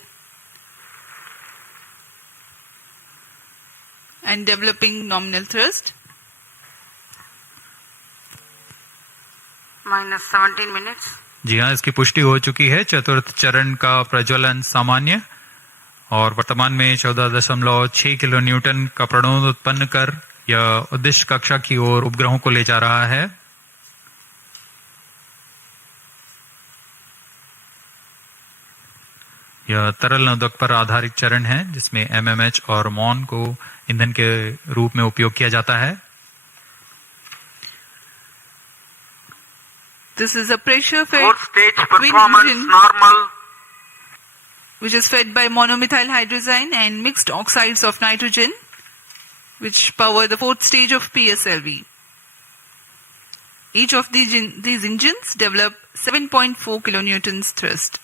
and developing nominal thrust. minus 17 minutes. जी हाँ, इसकी पुष्टि हो चुकी है। चतुर्थ चरण का प्रज्वलन सामान्य और वर्तमान में 14.6 किलो न्यूटन का प्रणोद उत्पन्न कर यह उद्दिष्ट कक्षा की ओर उपग्रहों को ले जा रहा है। यह तरल नोदक पर आधारित चरण है जिसमें MMH और MON को ईंधन के रूप में उपयोग किया जाता है। This is a pressure-fed Fourth stage twin performance engine normal. which is fed by monomethyl hydrazine and mixed oxides of nitrogen, which power the fourth stage of PSLV. Each of these engines develop 7.4 kilonewtons thrust.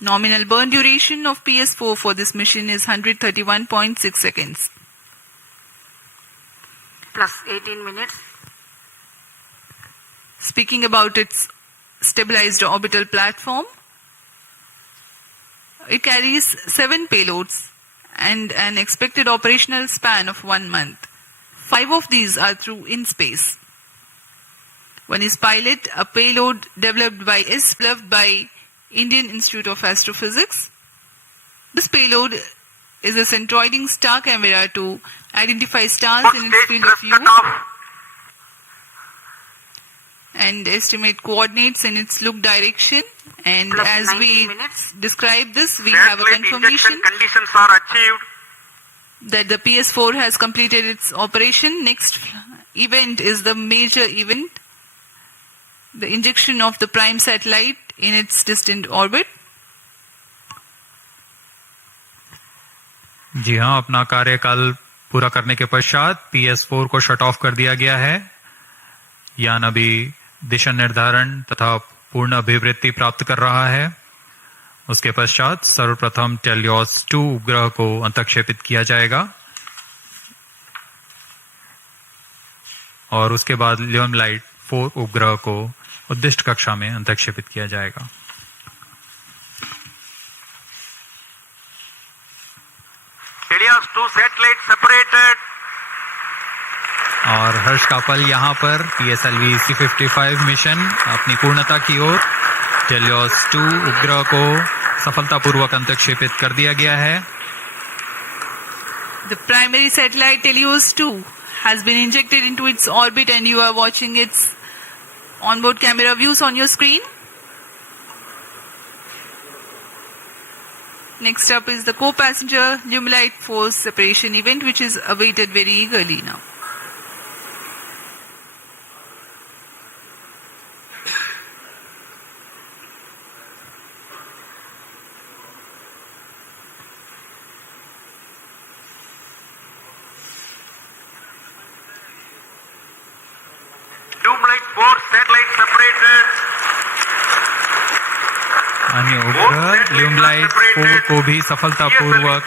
Nominal burn duration of PS4 for this mission is 131.6 seconds. Plus 18 minutes. Speaking about its stabilized orbital platform, it carries 7 payloads and an expected operational span of 1 month. 5 of these are through in space. One is Pilot, a payload developed by Indian Institute of Astrophysics. This payload is a centroiding star camera to identify stars Fourth in its stage field of thrust view cutoff. and estimate coordinates in its look direction. And Plus as 19 we minutes. describe this, we have a Satellite confirmation injection conditions are achieved. that the PS4 has completed its operation. Next event is the major event, the injection of the prime satellite in its distant orbit. जी हाँ, अपना कार्यकाल पूरा करने के पश्चात PS4 को shut off कर दिया गया है। यान अभी दिशा निर्धारण तथा पूर्ण अभिवृत्ति प्राप्त कर रहा है। उसके पश्चात सर्वप्रथम टेलियोस 2 उपग्रह को अंतक्षेपित किया जाएगा और उसके बाद ल्यूमलाइट 4 उपग्रह को उद्दिष्ट कक्षा में अंतक्षेपित किया जाएगा। Helios 2 satellite separated. और हर्ष का पल यहाँ पर PSLV-C55 मिशन अपनी पूर्णता की ओर टेलियोस 2 उपग्रह को सफलतापूर्वक अंतक्षेपित कर दिया गया है। The primary satellite Helios 2 has been injected into its orbit and you are watching its onboard camera views on your screen. Next up is the co-passenger Lumilite force separation event, which is awaited very eagerly now. Lumilite 4 satellite separated. अन्य उपग्रह ल्यूमलाइट 4 को भी सफलतापूर्वक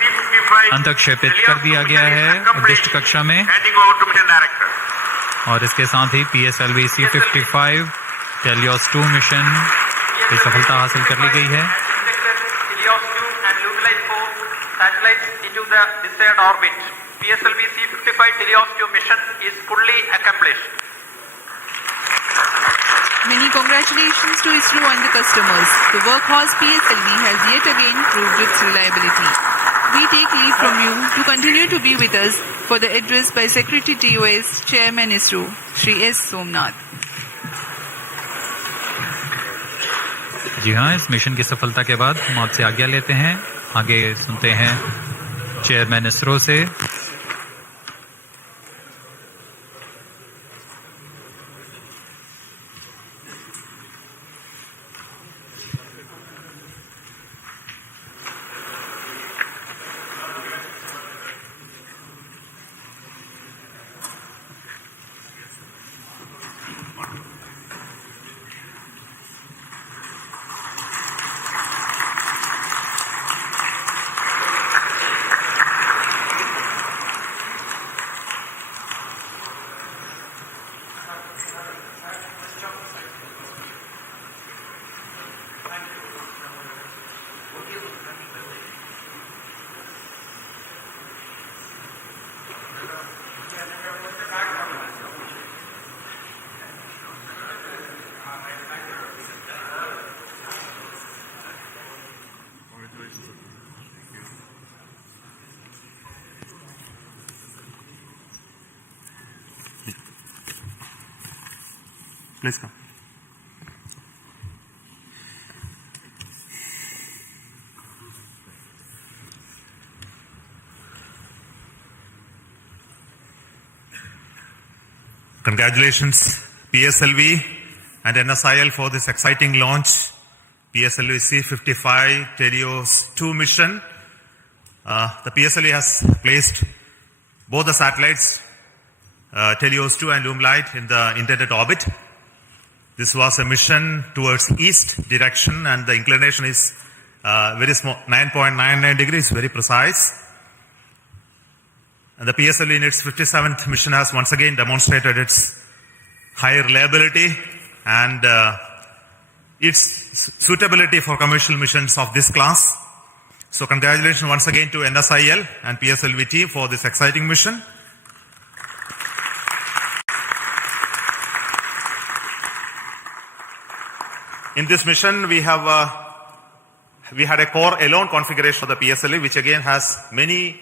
अंतक्षेपित कर दिया गया है उद्दिष्ट कक्षा में Handing over to mission director. और इसके साथ ही PSLV-C55 टेलियोस 2 मिशन की सफलता हासिल कर ली गई है। Helios 2 and Lumilite 4 satellites into the desired orbit. PSLV-C55 Helios 2 mission is fully accomplished. Many congratulations to ISRO and the customers. The workhorse PSLV has yet again proved its reliability. We take leave from you to continue to be with us for the address by Secretary TOS, Chairman ISRO, Shri S. Somnath. जी हाँ, इस mission की सफलता के बाद हम आपसे आज्ञा लेते हैं। आगे सुनते हैं चेयरमैन इसरो से। Please come. Congratulations, PSLV and NSIL for this exciting launch. PSLV-C55 Telios 2 mission. The PSLV has placed both the satellites, Telios 2 and Lumlight, in the intended orbit. This was a mission towards east direction, and the inclination is very small, 9.99 degrees, very precise. And the PSLV in its 57th mission has once again demonstrated its high reliability and its suitability for commercial missions of this class. So congratulations once again to NSIL and PSLV team for this exciting mission. In this mission, we had a core alone configuration of the PSLV, which again has many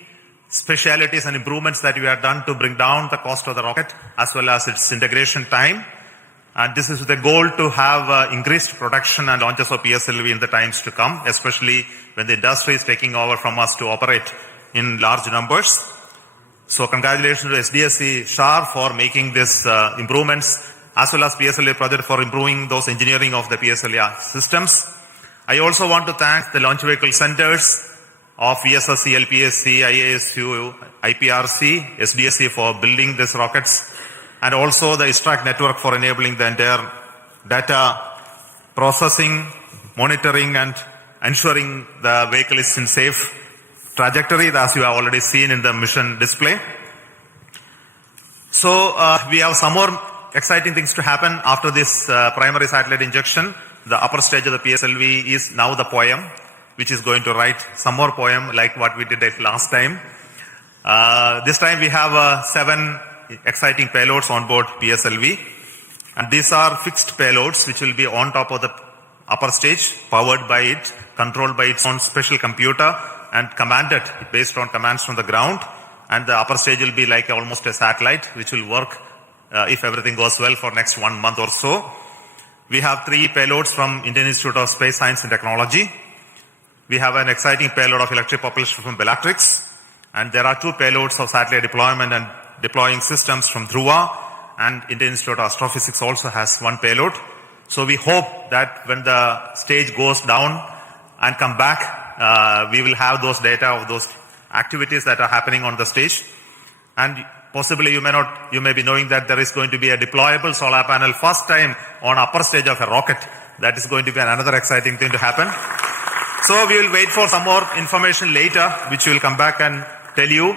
specialities and improvements that we have done to bring down the cost of the rocket as well as its integration time. And this is with the goal to have increased production and launches of PSLV in the times to come, especially when the industry is taking over from us to operate in large numbers. So congratulations to SDSC SHAR for making these improvements, as well as PSLV project for improving those engineering of the PSLV systems. I also want to thank the launch vehicle centers of VSSC, LPSC, IASU, IPRC, SDSC for building these rockets, and also the ISRO network for enabling the entire data processing, monitoring, and ensuring the vehicle is in safe trajectory, as you have already seen in the mission display. So we have some more exciting things to happen after this primary satellite injection. The upper stage of the PSLV is now the poem, which is going to write some more poem like what we did last time. This time we have 7 exciting payloads on board PSLV, and these are fixed payloads which will be on top of the upper stage, powered by it, controlled by its own special computer, and commanded based on commands from the ground. And the upper stage will be like almost a satellite which will work if everything goes well for next 1 month or so. We have 3 payloads from Indian Institute of Space Science and Technology. We have an exciting payload of electric propulsion from Bellatrix, and there are 2 payloads of satellite deployment and deploying systems from Dhruva, and Indian Institute of Astrophysics also has 1 payload. So we hope that when the stage goes down and come back, we will have those data of those activities that are happening on the stage. And possibly you may be knowing that there is going to be a deployable solar panel first time on upper stage of a rocket. That is going to be another exciting thing to happen. So we will wait for some more information later, which we will come back and tell you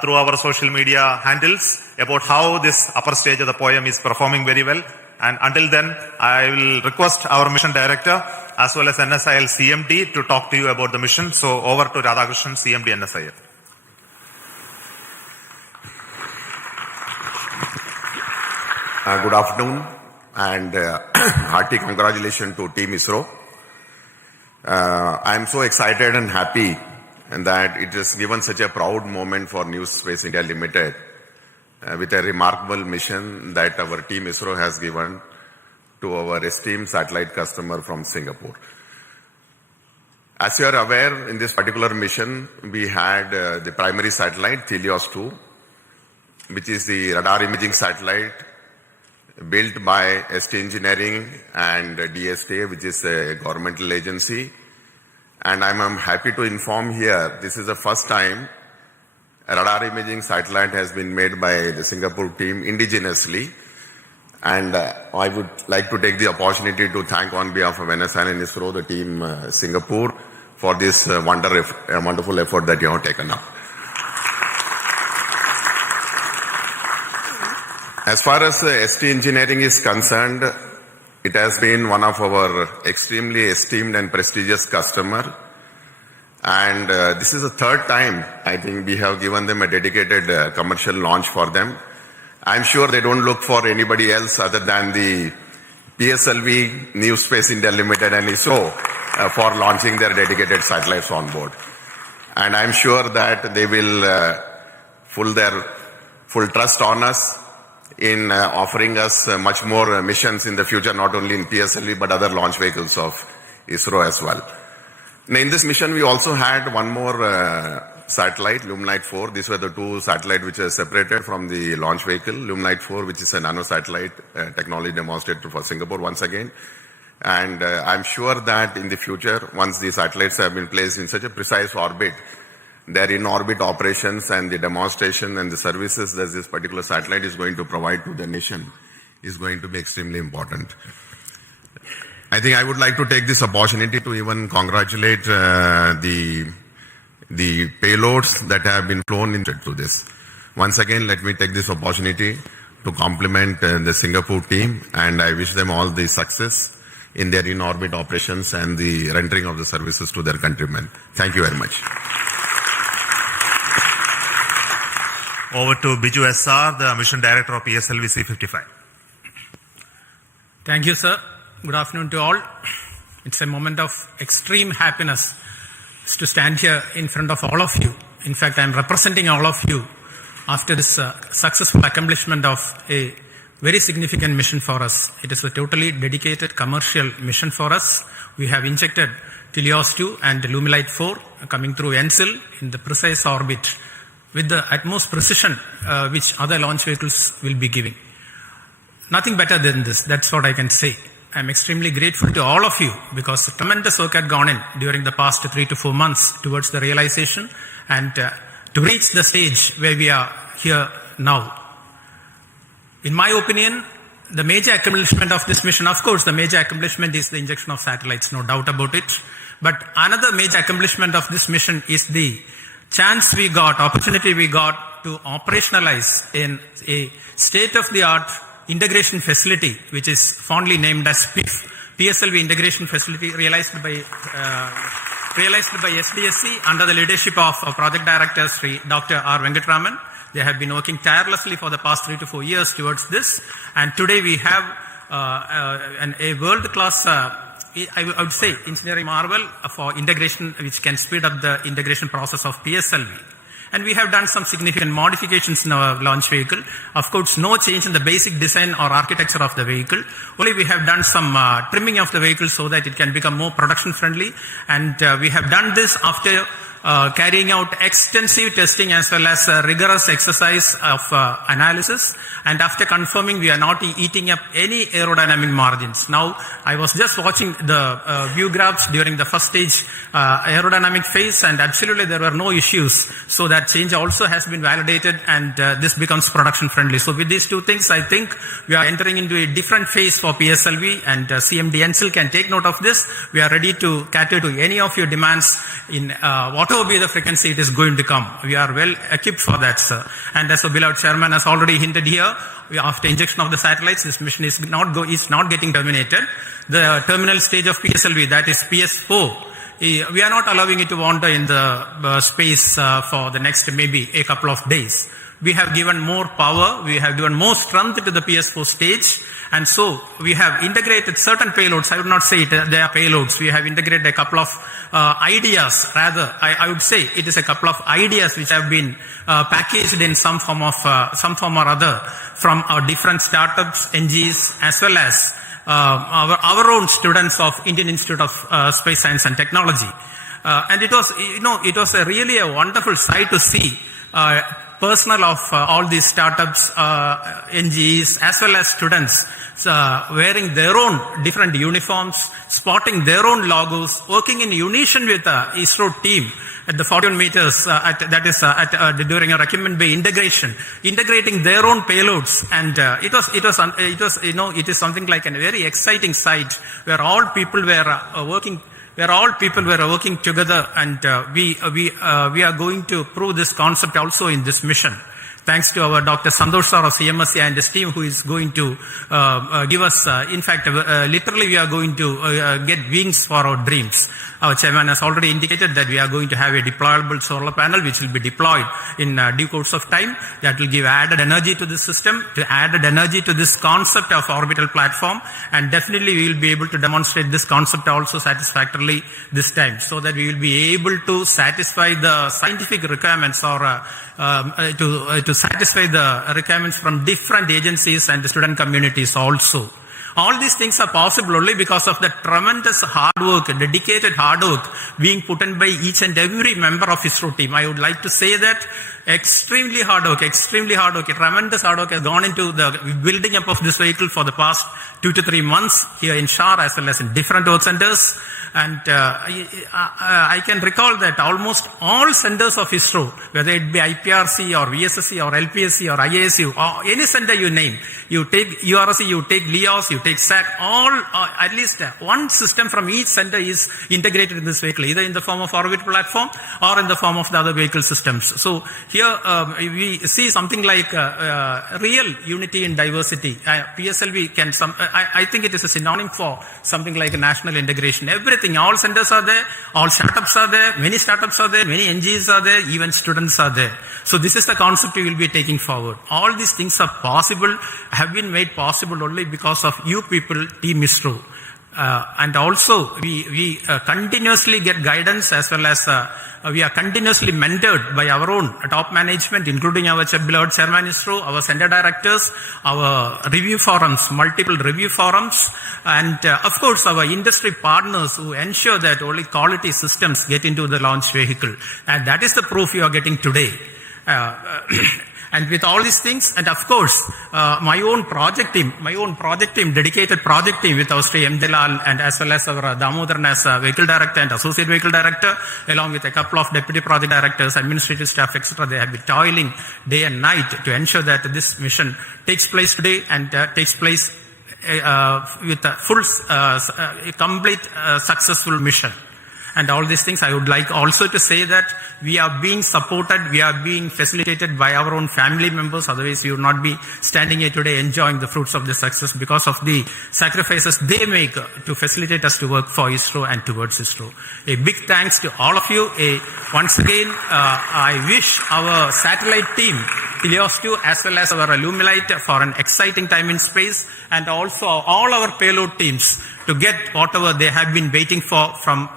through our social media handles about how this upper stage of the poem is performing very well. And until then, I will request our mission director as well as NSIL CMD to talk to you about the mission. So over to Radhakrishnan, CMD NSIL. Good afternoon and hearty congratulations to Team ISRO. I am so excited and happy that it has given such a proud moment for New Space India Limited with a remarkable mission that our Team ISRO has given to our esteemed satellite customer from Singapore. As you are aware, in this particular mission, we had the primary satellite, Helios-2, which is the radar imaging satellite built by ST Engineering and DSTA, which is a governmental agency. And I'm happy to inform here, this is the first time a radar imaging satellite has been made by the Singapore team indigenously. And I would like to take the opportunity to thank on behalf of NSIL and ISRO, the team Singapore, for this wonderful effort that you have taken up. As far as ST Engineering is concerned, it has been one of our extremely esteemed and prestigious customer. And this is the third time, I think, we have given them a dedicated commercial launch for them. I'm sure they don't look for anybody else other than the PSLV, New Space India Limited and ISRO for launching their dedicated satellites on board. And I'm sure that they will full trust on us in offering us much more missions in the future, not only in PSLV but other launch vehicles of ISRO as well. Now, in this mission, we also had one more satellite, Lumelite 4. These were the two satellites which are separated from the launch vehicle. Lumelite 4, which is a nano satellite technology demonstrated for Singapore once again. And I'm sure that in the future, once the satellites have been placed in such a precise orbit, their in-orbit operations and the demonstration and the services that this particular satellite is going to provide to the nation is going to be extremely important. I think I would like to take this opportunity to even congratulate the payloads that have been flown into this. Once again, let me take this opportunity to compliment the Singapore team, and I wish them all the success in their in-orbit operations and the rendering of the services to their countrymen. Thank you very much. Over to Biju SR, the Mission Director of PSLV-C55. Thank you, sir. Good afternoon to all. It's a moment of extreme happiness to stand here in front of all of you. In fact, I'm representing all of you after this successful accomplishment of a very significant mission for us. It is a totally dedicated commercial mission for us. We have injected Helios-2 and Lumelite 4 coming through NSIL in the precise orbit with the utmost precision which other launch vehicles will be giving. Nothing better than this. That's what I can say. I'm extremely grateful to all of you because tremendous work had gone in during the past 3 to 4 months towards the realization and to reach the stage where we are here now. In my opinion, the major accomplishment of this mission, of course, the major accomplishment is the injection of satellites, no doubt about it. But another major accomplishment of this mission is the chance we got, opportunity we got to operationalize in a state-of-the-art integration facility, which is fondly named as PSLV integration facility, realized by SDSC under the leadership of Project Director Sri Dr. R. Venkatraman. They have been working tirelessly for the past 3 to 4 years towards this, and today we have a world-class, I would say, engineering marvel for integration, which can speed up the integration process of PSLV. And we have done some significant modifications in our launch vehicle. Of course, no change in the basic design or architecture of the vehicle. Only we have done some trimming of the vehicle so that it can become more production friendly. And we have done this after carrying out extensive testing as well as rigorous exercise of analysis, and after confirming we are not eating up any aerodynamic margins. Now, I was just watching the view graphs during the first stage aerodynamic phase, and absolutely there were no issues. So that change also has been validated, and this becomes production friendly. So with these two things, I think we are entering into a different phase for PSLV, and CMD NSIL can take note of this. We are ready to cater to any of your demands in whatever be the frequency it is going to come. We are well equipped for that, sir. And as the beloved chairman has already hinted here, after injection of the satellites, this mission is not getting terminated. The terminal stage of PSLV, that is PS4, we are not allowing it to wander in the space for the next maybe a couple of days. We have given more power, we have given more strength to the PS4 stage, and so we have integrated certain payloads. I would not say they are payloads. We have integrated a couple of ideas, rather, I would say it is a couple of ideas which have been packaged in some form or other from our different startups, NGs, as well as our own students of Indian Institute of Space Science and Technology. And it was really a wonderful sight to see personnel of all these startups, NGEs, as well as students wearing their own different uniforms, spotting their own logos, working in unison with the ISRO team at the 41 meters, during a Rakiman Bay integrating their own payloads, and it is something like a very exciting sight where all people were working. Where all people were working together, and we are going to prove this concept also in this mission. Thanks to our Dr. Santosh sir of CMSC and his team, who is going to give us, literally we are going to get wings for our dreams. Our chairman has already indicated that we are going to have a deployable solar panel which will be deployed in due course of time. That will give added energy to the system, added energy to this concept of orbital platform, and definitely we will be able to demonstrate this concept also satisfactorily this time, so that we will be able to satisfy the scientific requirements or to satisfy the requirements from different agencies and the student communities also. All these things are possible only because of the tremendous hard work, dedicated hard work being put in by each and every member of ISRO team. I would like to say that extremely hard work, tremendous hard work has gone into the building up of this vehicle for the past 2 to 3 months here in Shar as well as in different work centers. And I can recall that almost all centers of ISRO, whether it be IPRC or VSSC or LPSC or IASU or any center you name, you take URC, you take LEOS, you take SAC, all at least one system from each center is integrated in this vehicle, either in the form of orbital platform or in the form of the other vehicle systems. So here we see something like real unity in diversity. PSLV can I think it is a synonym for something like a national integration. Everything, all centers are there, all startups are there, many startups are there, many NGOs are there, even students are there. So this is the concept we will be taking forward. All these things are possible, have been made possible only because of you people, Team ISRO. And also we continuously get guidance, as well as we are continuously mentored by our own top management, including our beloved chairman ISRO, our center directors, our review forums, multiple review forums, and of course our industry partners who ensure that only quality systems get into the launch vehicle. And that is the proof you are getting today. And with all these things, and of course, my own project team, dedicated project team with our Sri M. Dalal and as well as our Damodaran as vehicle director and associate vehicle director, along with a couple of deputy project directors, administrative staff, etc. They have been toiling day and night to ensure that this mission takes place today and takes place with a full, complete, successful mission. And all these things, I would like also to say that we are being supported, we are being facilitated by our own family members. Otherwise, you would not be standing here today enjoying the fruits of the success because of the sacrifices they make to facilitate us to work for ISRO and towards ISRO. A big thanks to all of you. Once again, I wish our satellite team, Helios 2, as well as our Lumilite, for an exciting time in space, and also all our payload teams to get whatever they have been waiting for from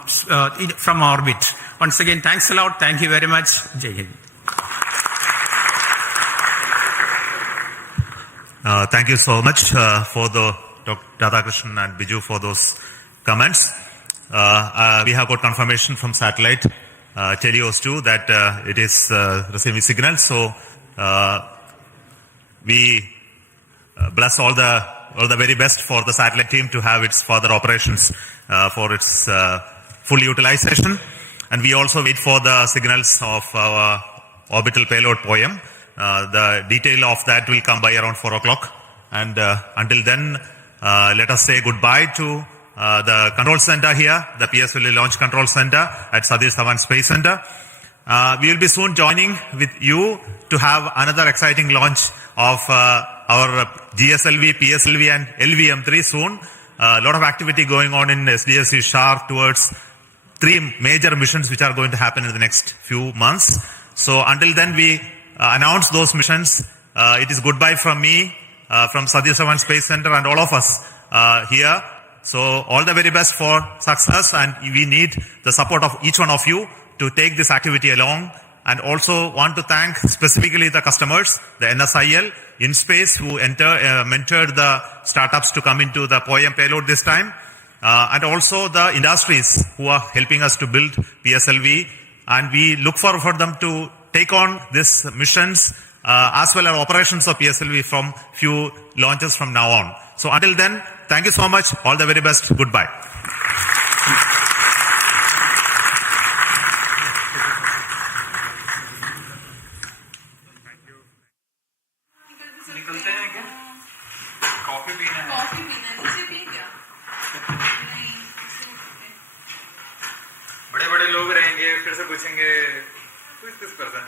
orbit. Once again, thanks a lot. Thank you very much. Jai Hind. Thank you so much for the Dr. Radhakrishnan and Biju for those comments. We have got confirmation from satellite Helios 2 that it is receiving signals. So we bless all the very best for the satellite team to have its further operations for its full utilization. And we also wait for the signals of our orbital payload POEM. The detail of that will come by around 4 o'clock. And until then, let us say goodbye to the control center here, the PSLV Launch Control Center at Satish Dhawan Space Center. We will be soon joining with you to have another exciting launch of our GSLV, PSLV and LVM3 soon. A lot of activity going on in SDSC Shar towards 3 major missions which are going to happen in the next few months. So until then we announce those missions. It is goodbye from me, from Satish Dhawan Space Center and all of us here. So all the very best for success, and we need the support of each one of you to take this activity along. And also want to thank specifically the customers, the NSIL, InSpace, who mentored the startups to come into the POEM payload this time. and also the industries who are helping us to build PSLV, and we look forward for them to take on these missions as well as operations of PSLV from few launches from now on. So until then, thank you so much. All the very best. Goodbye. बड़े बड़े लोग रहेंगे, फिर से पूछेंगे who is this person?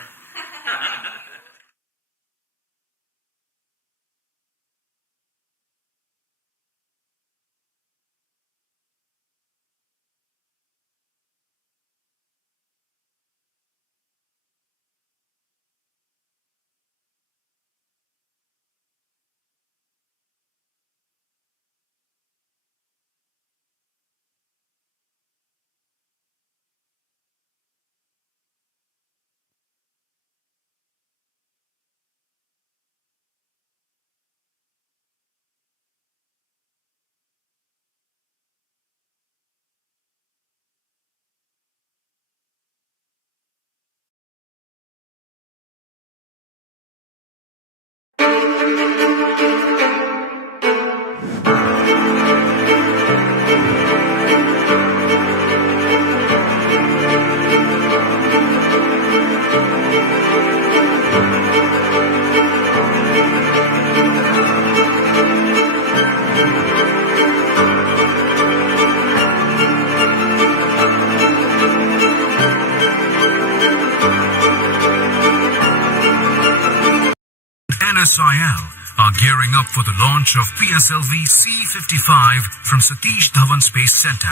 NSIL are gearing up for the launch of PSLV-C55 from Satish Dhawan Space Center.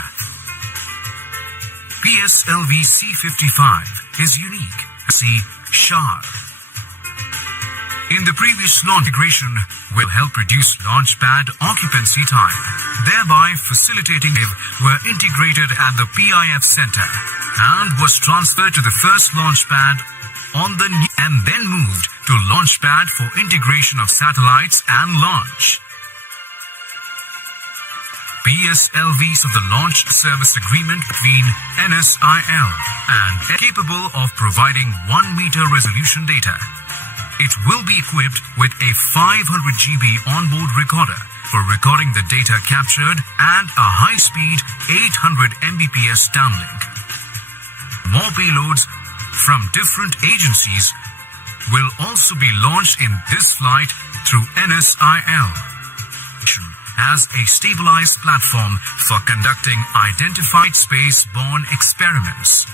PSLV-C55 is unique. See SHAR. In the previous launch integration will help reduce launch pad occupancy time, thereby facilitating were integrated at the PIF center and was transferred to the first launch pad on the new and then moved to launch pad for integration of satellites and launch. PSLVs of the launch service agreement between NSIL and capable of providing 1 meter resolution data. It will be equipped with a 500 GB onboard recorder for recording the data captured and a high-speed 800 Mbps downlink. More payloads from different agencies will also be launched in this flight through NSIL as a stabilized platform for conducting identified space-borne experiments.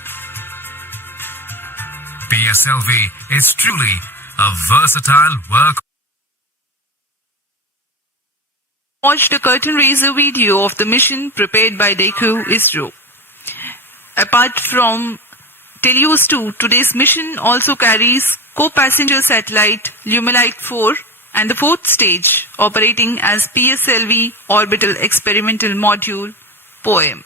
PSLV is truly a versatile work. Watched a curtain raiser video of the mission prepared by DECU ISRO. Apart from Teleos 2, today's mission also carries co-passenger satellite Lumelite 4 and the fourth stage operating as PSLV Orbital Experimental Module POEM.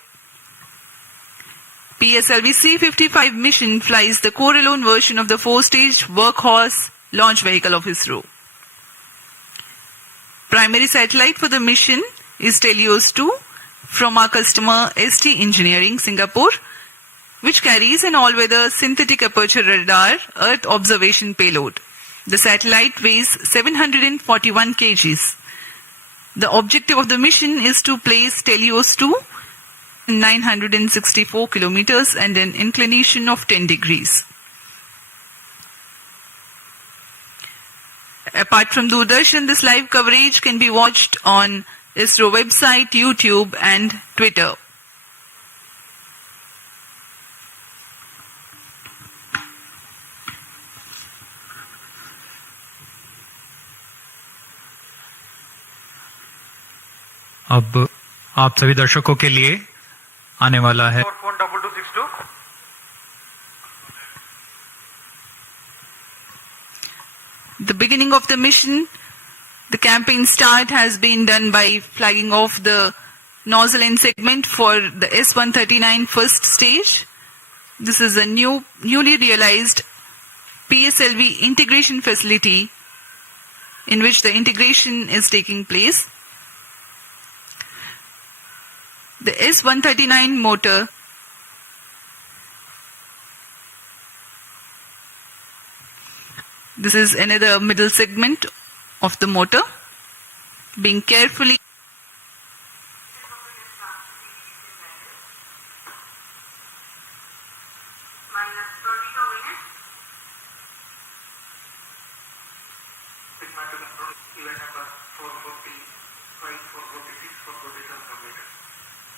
PSLV-C55 mission flies the core-alone version of the four-stage workhorse launch vehicle of ISRO. Primary satellite for the mission is Teleos 2 from our customer ST Engineering, Singapore, which carries an all-weather synthetic aperture radar Earth observation payload. The satellite weighs 741 kgs. The objective of the mission is to place Teleos 2 964 kilometers and an inclination of 10 degrees. Apart from Doordarshan, this live coverage can be watched on ISRO website, YouTube and Twitter. अब आप सभी दर्शकों के लिए आने वाला है Phone 2262. The beginning of the mission, the campaign start has been done by flagging off the nozzle end segment for the S139 first stage. This is a newly realized PSLV integration facility in which the integration is taking place. The S139 motor this is another middle segment of the motor being carefully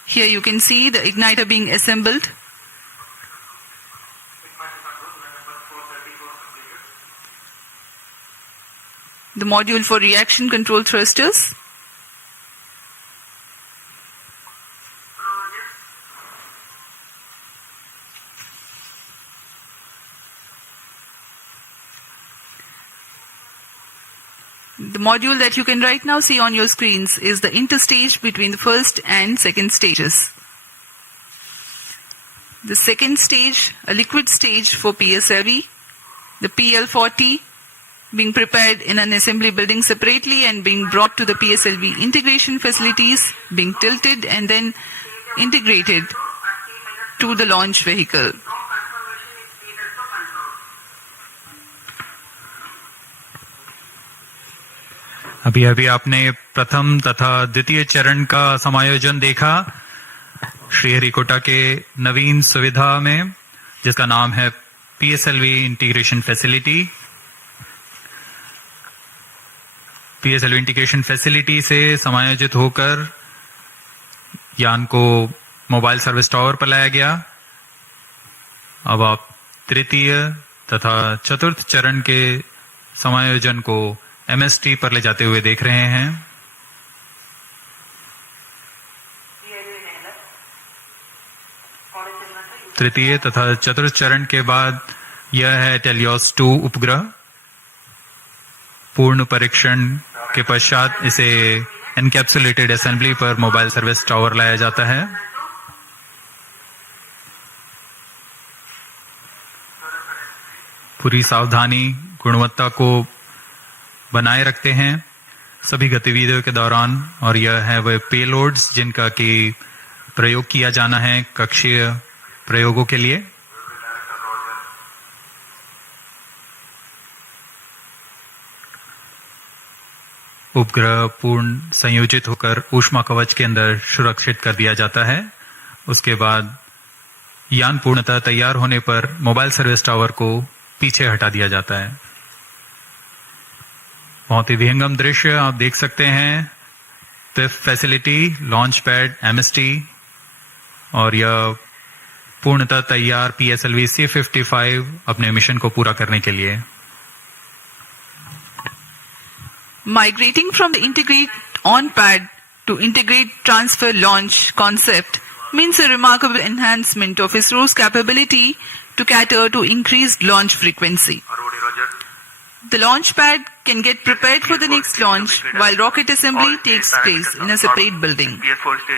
Here you can see the igniter being assembled. The module for reaction control thrusters. The module that you can right now see on your screens is the interstage between the first and second stages. The second stage, a liquid stage for PSLV, the PL40 being prepared in an assembly building separately and being brought to the PSLV integration facilities, being tilted and then integrated to the launch vehicle. अभी अभी आपने प्रथम तथा द्वितीय चरण का समायोजन देखा श्रीहरिकोटा के नवीन सुविधा में, जिसका नाम है PSLV integration facility. PSLV integration facility से समायोजित होकर यान को मोबाइल सर्विस टावर पर लाया गया। अब आप तृतीय तथा चतुर्थ चरण के समायोजन को MST पर ले जाते हुए देख रहे हैं। तृतीय तथा चतुर्थ चरण के बाद यह है टेलियोस 2 उपग्रह। पूर्ण परीक्षण के पश्चात इसे एनकैप्सुलेटेड असेंबली पर मोबाइल सर्विस टावर लाया जाता है। पूरी सावधानी गुणवत्ता को बनाए रखते हैं सभी गतिविधियों के दौरान, और यह है वह पेलोड्स जिनका कि प्रयोग किया जाना है कक्षीय प्रयोगों के लिए। उपग्रह पूर्ण संयोजित होकर ऊष्मा कवच के अंदर सुरक्षित कर दिया जाता है। उसके बाद यान पूर्णतः तैयार होने पर मोबाइल सर्विस टावर को पीछे हटा दिया जाता है। बहुत ही विहंगम दृश्य आप देख सकते हैं। PIFF facility, launch pad, MST और यह पूर्णतः तैयार PSLV-C55 अपने मिशन को पूरा करने के लिए। Migrating from the integrate on pad to integrate transfer launch concept means a remarkable enhancement of ISRO's capability to cater to increased launch frequency. The launch pad can get prepared for the next launch while rocket assembly takes place in a separate building.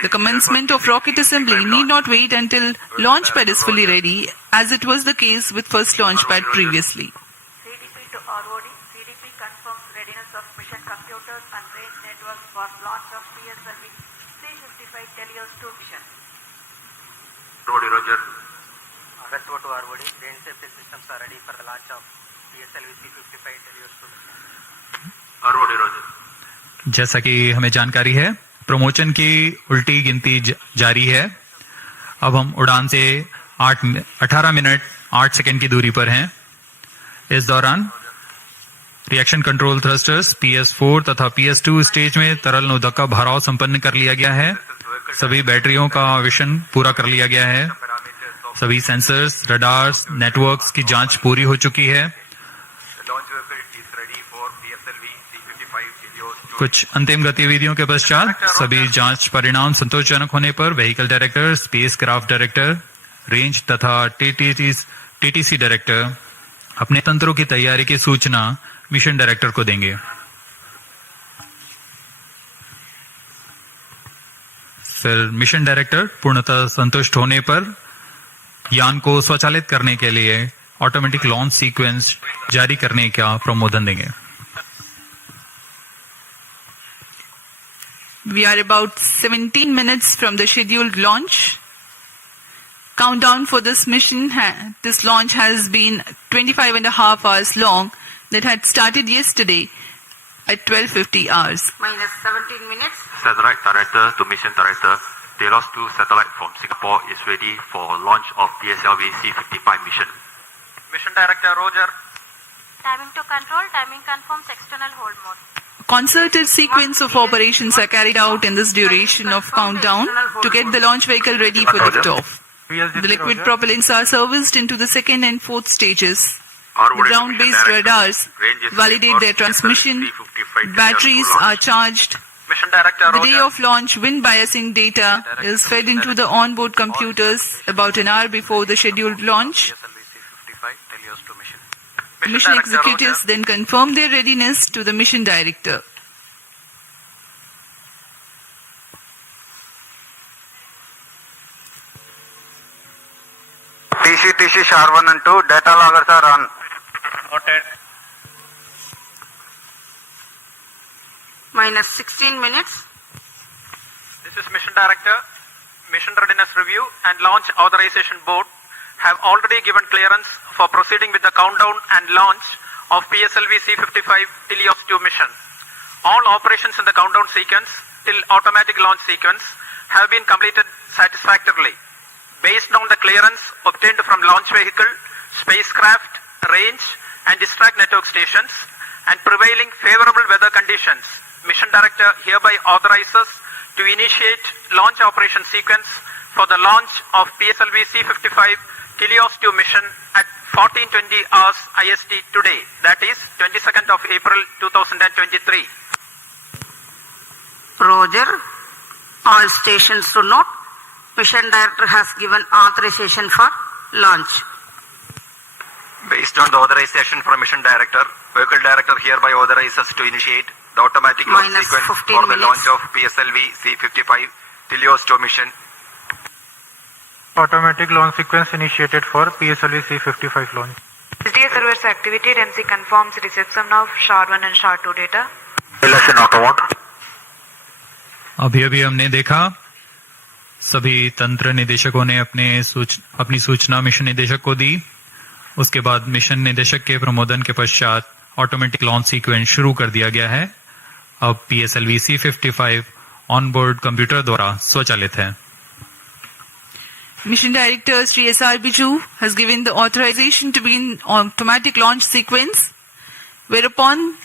The commencement of rocket assembly need not wait until launch pad is fully ready, as it was the case with first launch pad previously. CDP to ROD. CDP confirms readiness of mission computers and range networks for launch of PSLV-C55 Telios 2 mission. Roger. Retro to ROD. Range safety systems are ready for the launch of PSLV-C55 Telios 2 mission. जैसा कि हमें जानकारी है, promotion की उल्टी गिनती जारी है। अब हम उड़ान से 18 मिनट 8 सेकंड की दूरी पर हैं। इस दौरान रिएक्शन कंट्रोल थ्रस्टर्स PS4 तथा PS2 स्टेज में तरल नोदक का भराव संपन्न कर लिया गया है। सभी बैटरियों का विशन पूरा कर लिया गया है। सभी सेंसर्स, रडार्स, नेटवर्क्स की जांच पूरी हो चुकी है। कुछ अंतिम गतिविधियों के पश्चात सभी जांच परिणाम संतोषजनक होने पर vehicle director, space craft director, range तथा TTC डायरेक्टर अपने तंत्रों की तैयारी की सूचना मिशन डायरेक्टर को देंगे। फिर मिशन डायरेक्टर पूर्णतः संतुष्ट होने पर यान को स्वचालित करने के लिए ऑटोमेटिक लॉन्च सीक्वेंस जारी करने का प्रमोदन देंगे। We are about 17 minutes from the scheduled launch. Countdown for this mission, this launch has been 25 and a half hours long. That had started yesterday at 12:50 hours. Minus 17 minutes. Satellite Director to Mission Director, Telos 2 satellite from Singapore is ready for launch of PSLV-C55 mission. Mission Director, Roger. Timing to control, timing confirms external hold mode. Concerted sequence of operations are carried out in this duration of countdown to get the launch vehicle ready for liftoff. The liquid propellants are serviced into the second and fourth stages. The ground-based radars validate their transmission. Batteries are charged. Mission Director, The Roger. day of launch, wind biasing data is fed into the onboard computers about an hour before the scheduled launch. The mission executives then confirm their readiness to the mission director. TC SHAR 1 and 2, data loggers are on. Noted. Minus 16 minutes. This is Mission Director. Mission Readiness Review and Launch Authorization Board have already given clearance for proceeding with the countdown and launch of PSLV-C55 Helios 2 mission. All operations in the countdown sequence till automatic launch sequence have been completed satisfactorily. Based on the clearance obtained from launch vehicle, spacecraft, range and distract network stations and prevailing favorable weather conditions, Mission Director hereby authorizes to initiate launch operation sequence for the launch of PSLV-C55 Helios 2 mission at 14:20 hours IST today, that is 22nd of April 2023. Roger. All stations to note. Mission Director has given authorization for launch. Based on the authorization from Mission Director, Vehicle Director hereby authorizes to initiate the automatic launch Minus sequence 15 for the minutes. launch of PSLV-C55 Helios 2 mission. Automatic launch sequence initiated for PSLV-C55 launch. SDA server's activated. MC confirms reception of SHAR 1 and SHAR 2 data. Election auto. अभी हमने देखा सभी तंत्र निदेशकों ने अपनी सूचना mission निदेशक को दी। उसके बाद मिशन निदेशक के प्रमोदन के पश्चात ऑटोमेटिक लॉन्च सीक्वेंस शुरू कर दिया गया है। अब PSLV-C55 ऑनबोर्ड कंप्यूटर द्वारा स्वचालित है। Mission Director Sri S.R. Biju has given the authorization to begin automatic launch sequence, whereupon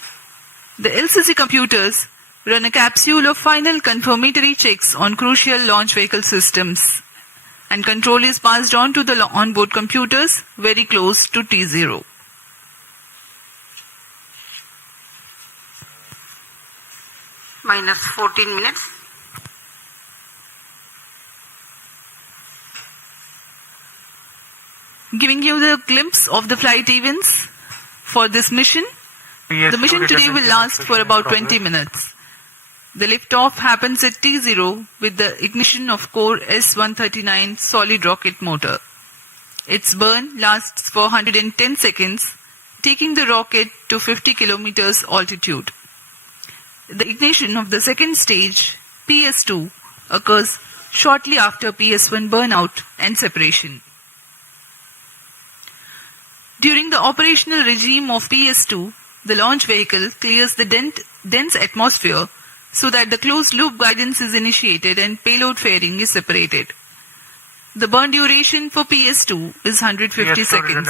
the LCC computers run a capsule of final confirmatory checks on crucial launch vehicle systems, and control is passed on to the onboard computers very close to T0. Minus 14 minutes. Giving you the glimpse of the flight events for this mission. The mission today will last for about 20 minutes. The liftoff happens at T0 with the ignition of core S-139 solid rocket motor. Its burn lasts for 110 seconds, taking the rocket to 50 kilometers altitude. The ignition of the second stage, PS2, occurs shortly after PS1 burnout and separation. During the operational regime of PS2, the launch vehicle clears the dense atmosphere so that the closed-loop guidance is initiated and payload fairing is separated. The burn duration for PS2 is 150 seconds.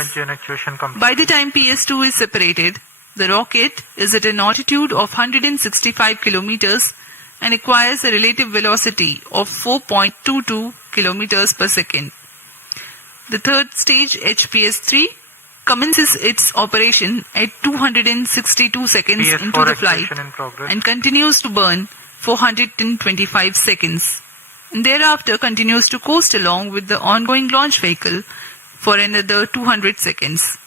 By the time PS2 is separated, the rocket is at an altitude of 165 kilometers and acquires a relative velocity of 4.22 kilometers per second. The third stage, HPS-3, commences its operation at 262 seconds into the flight and continues to burn for 125 seconds. And thereafter continues to coast along with the ongoing launch vehicle for another 200 seconds.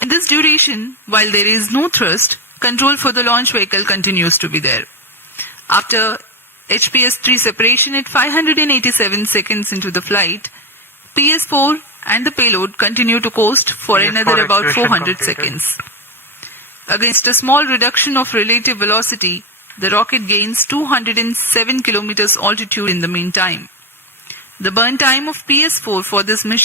In this duration, while there is no thrust, control for the launch vehicle continues to be there. After HPS-3 separation at 587 seconds into the flight, PS4 and the payload continue to coast for another about 400 seconds. Against a small reduction of relative velocity, the rocket gains 207 kilometers altitude in the meantime. The burn time of PS4 for this mission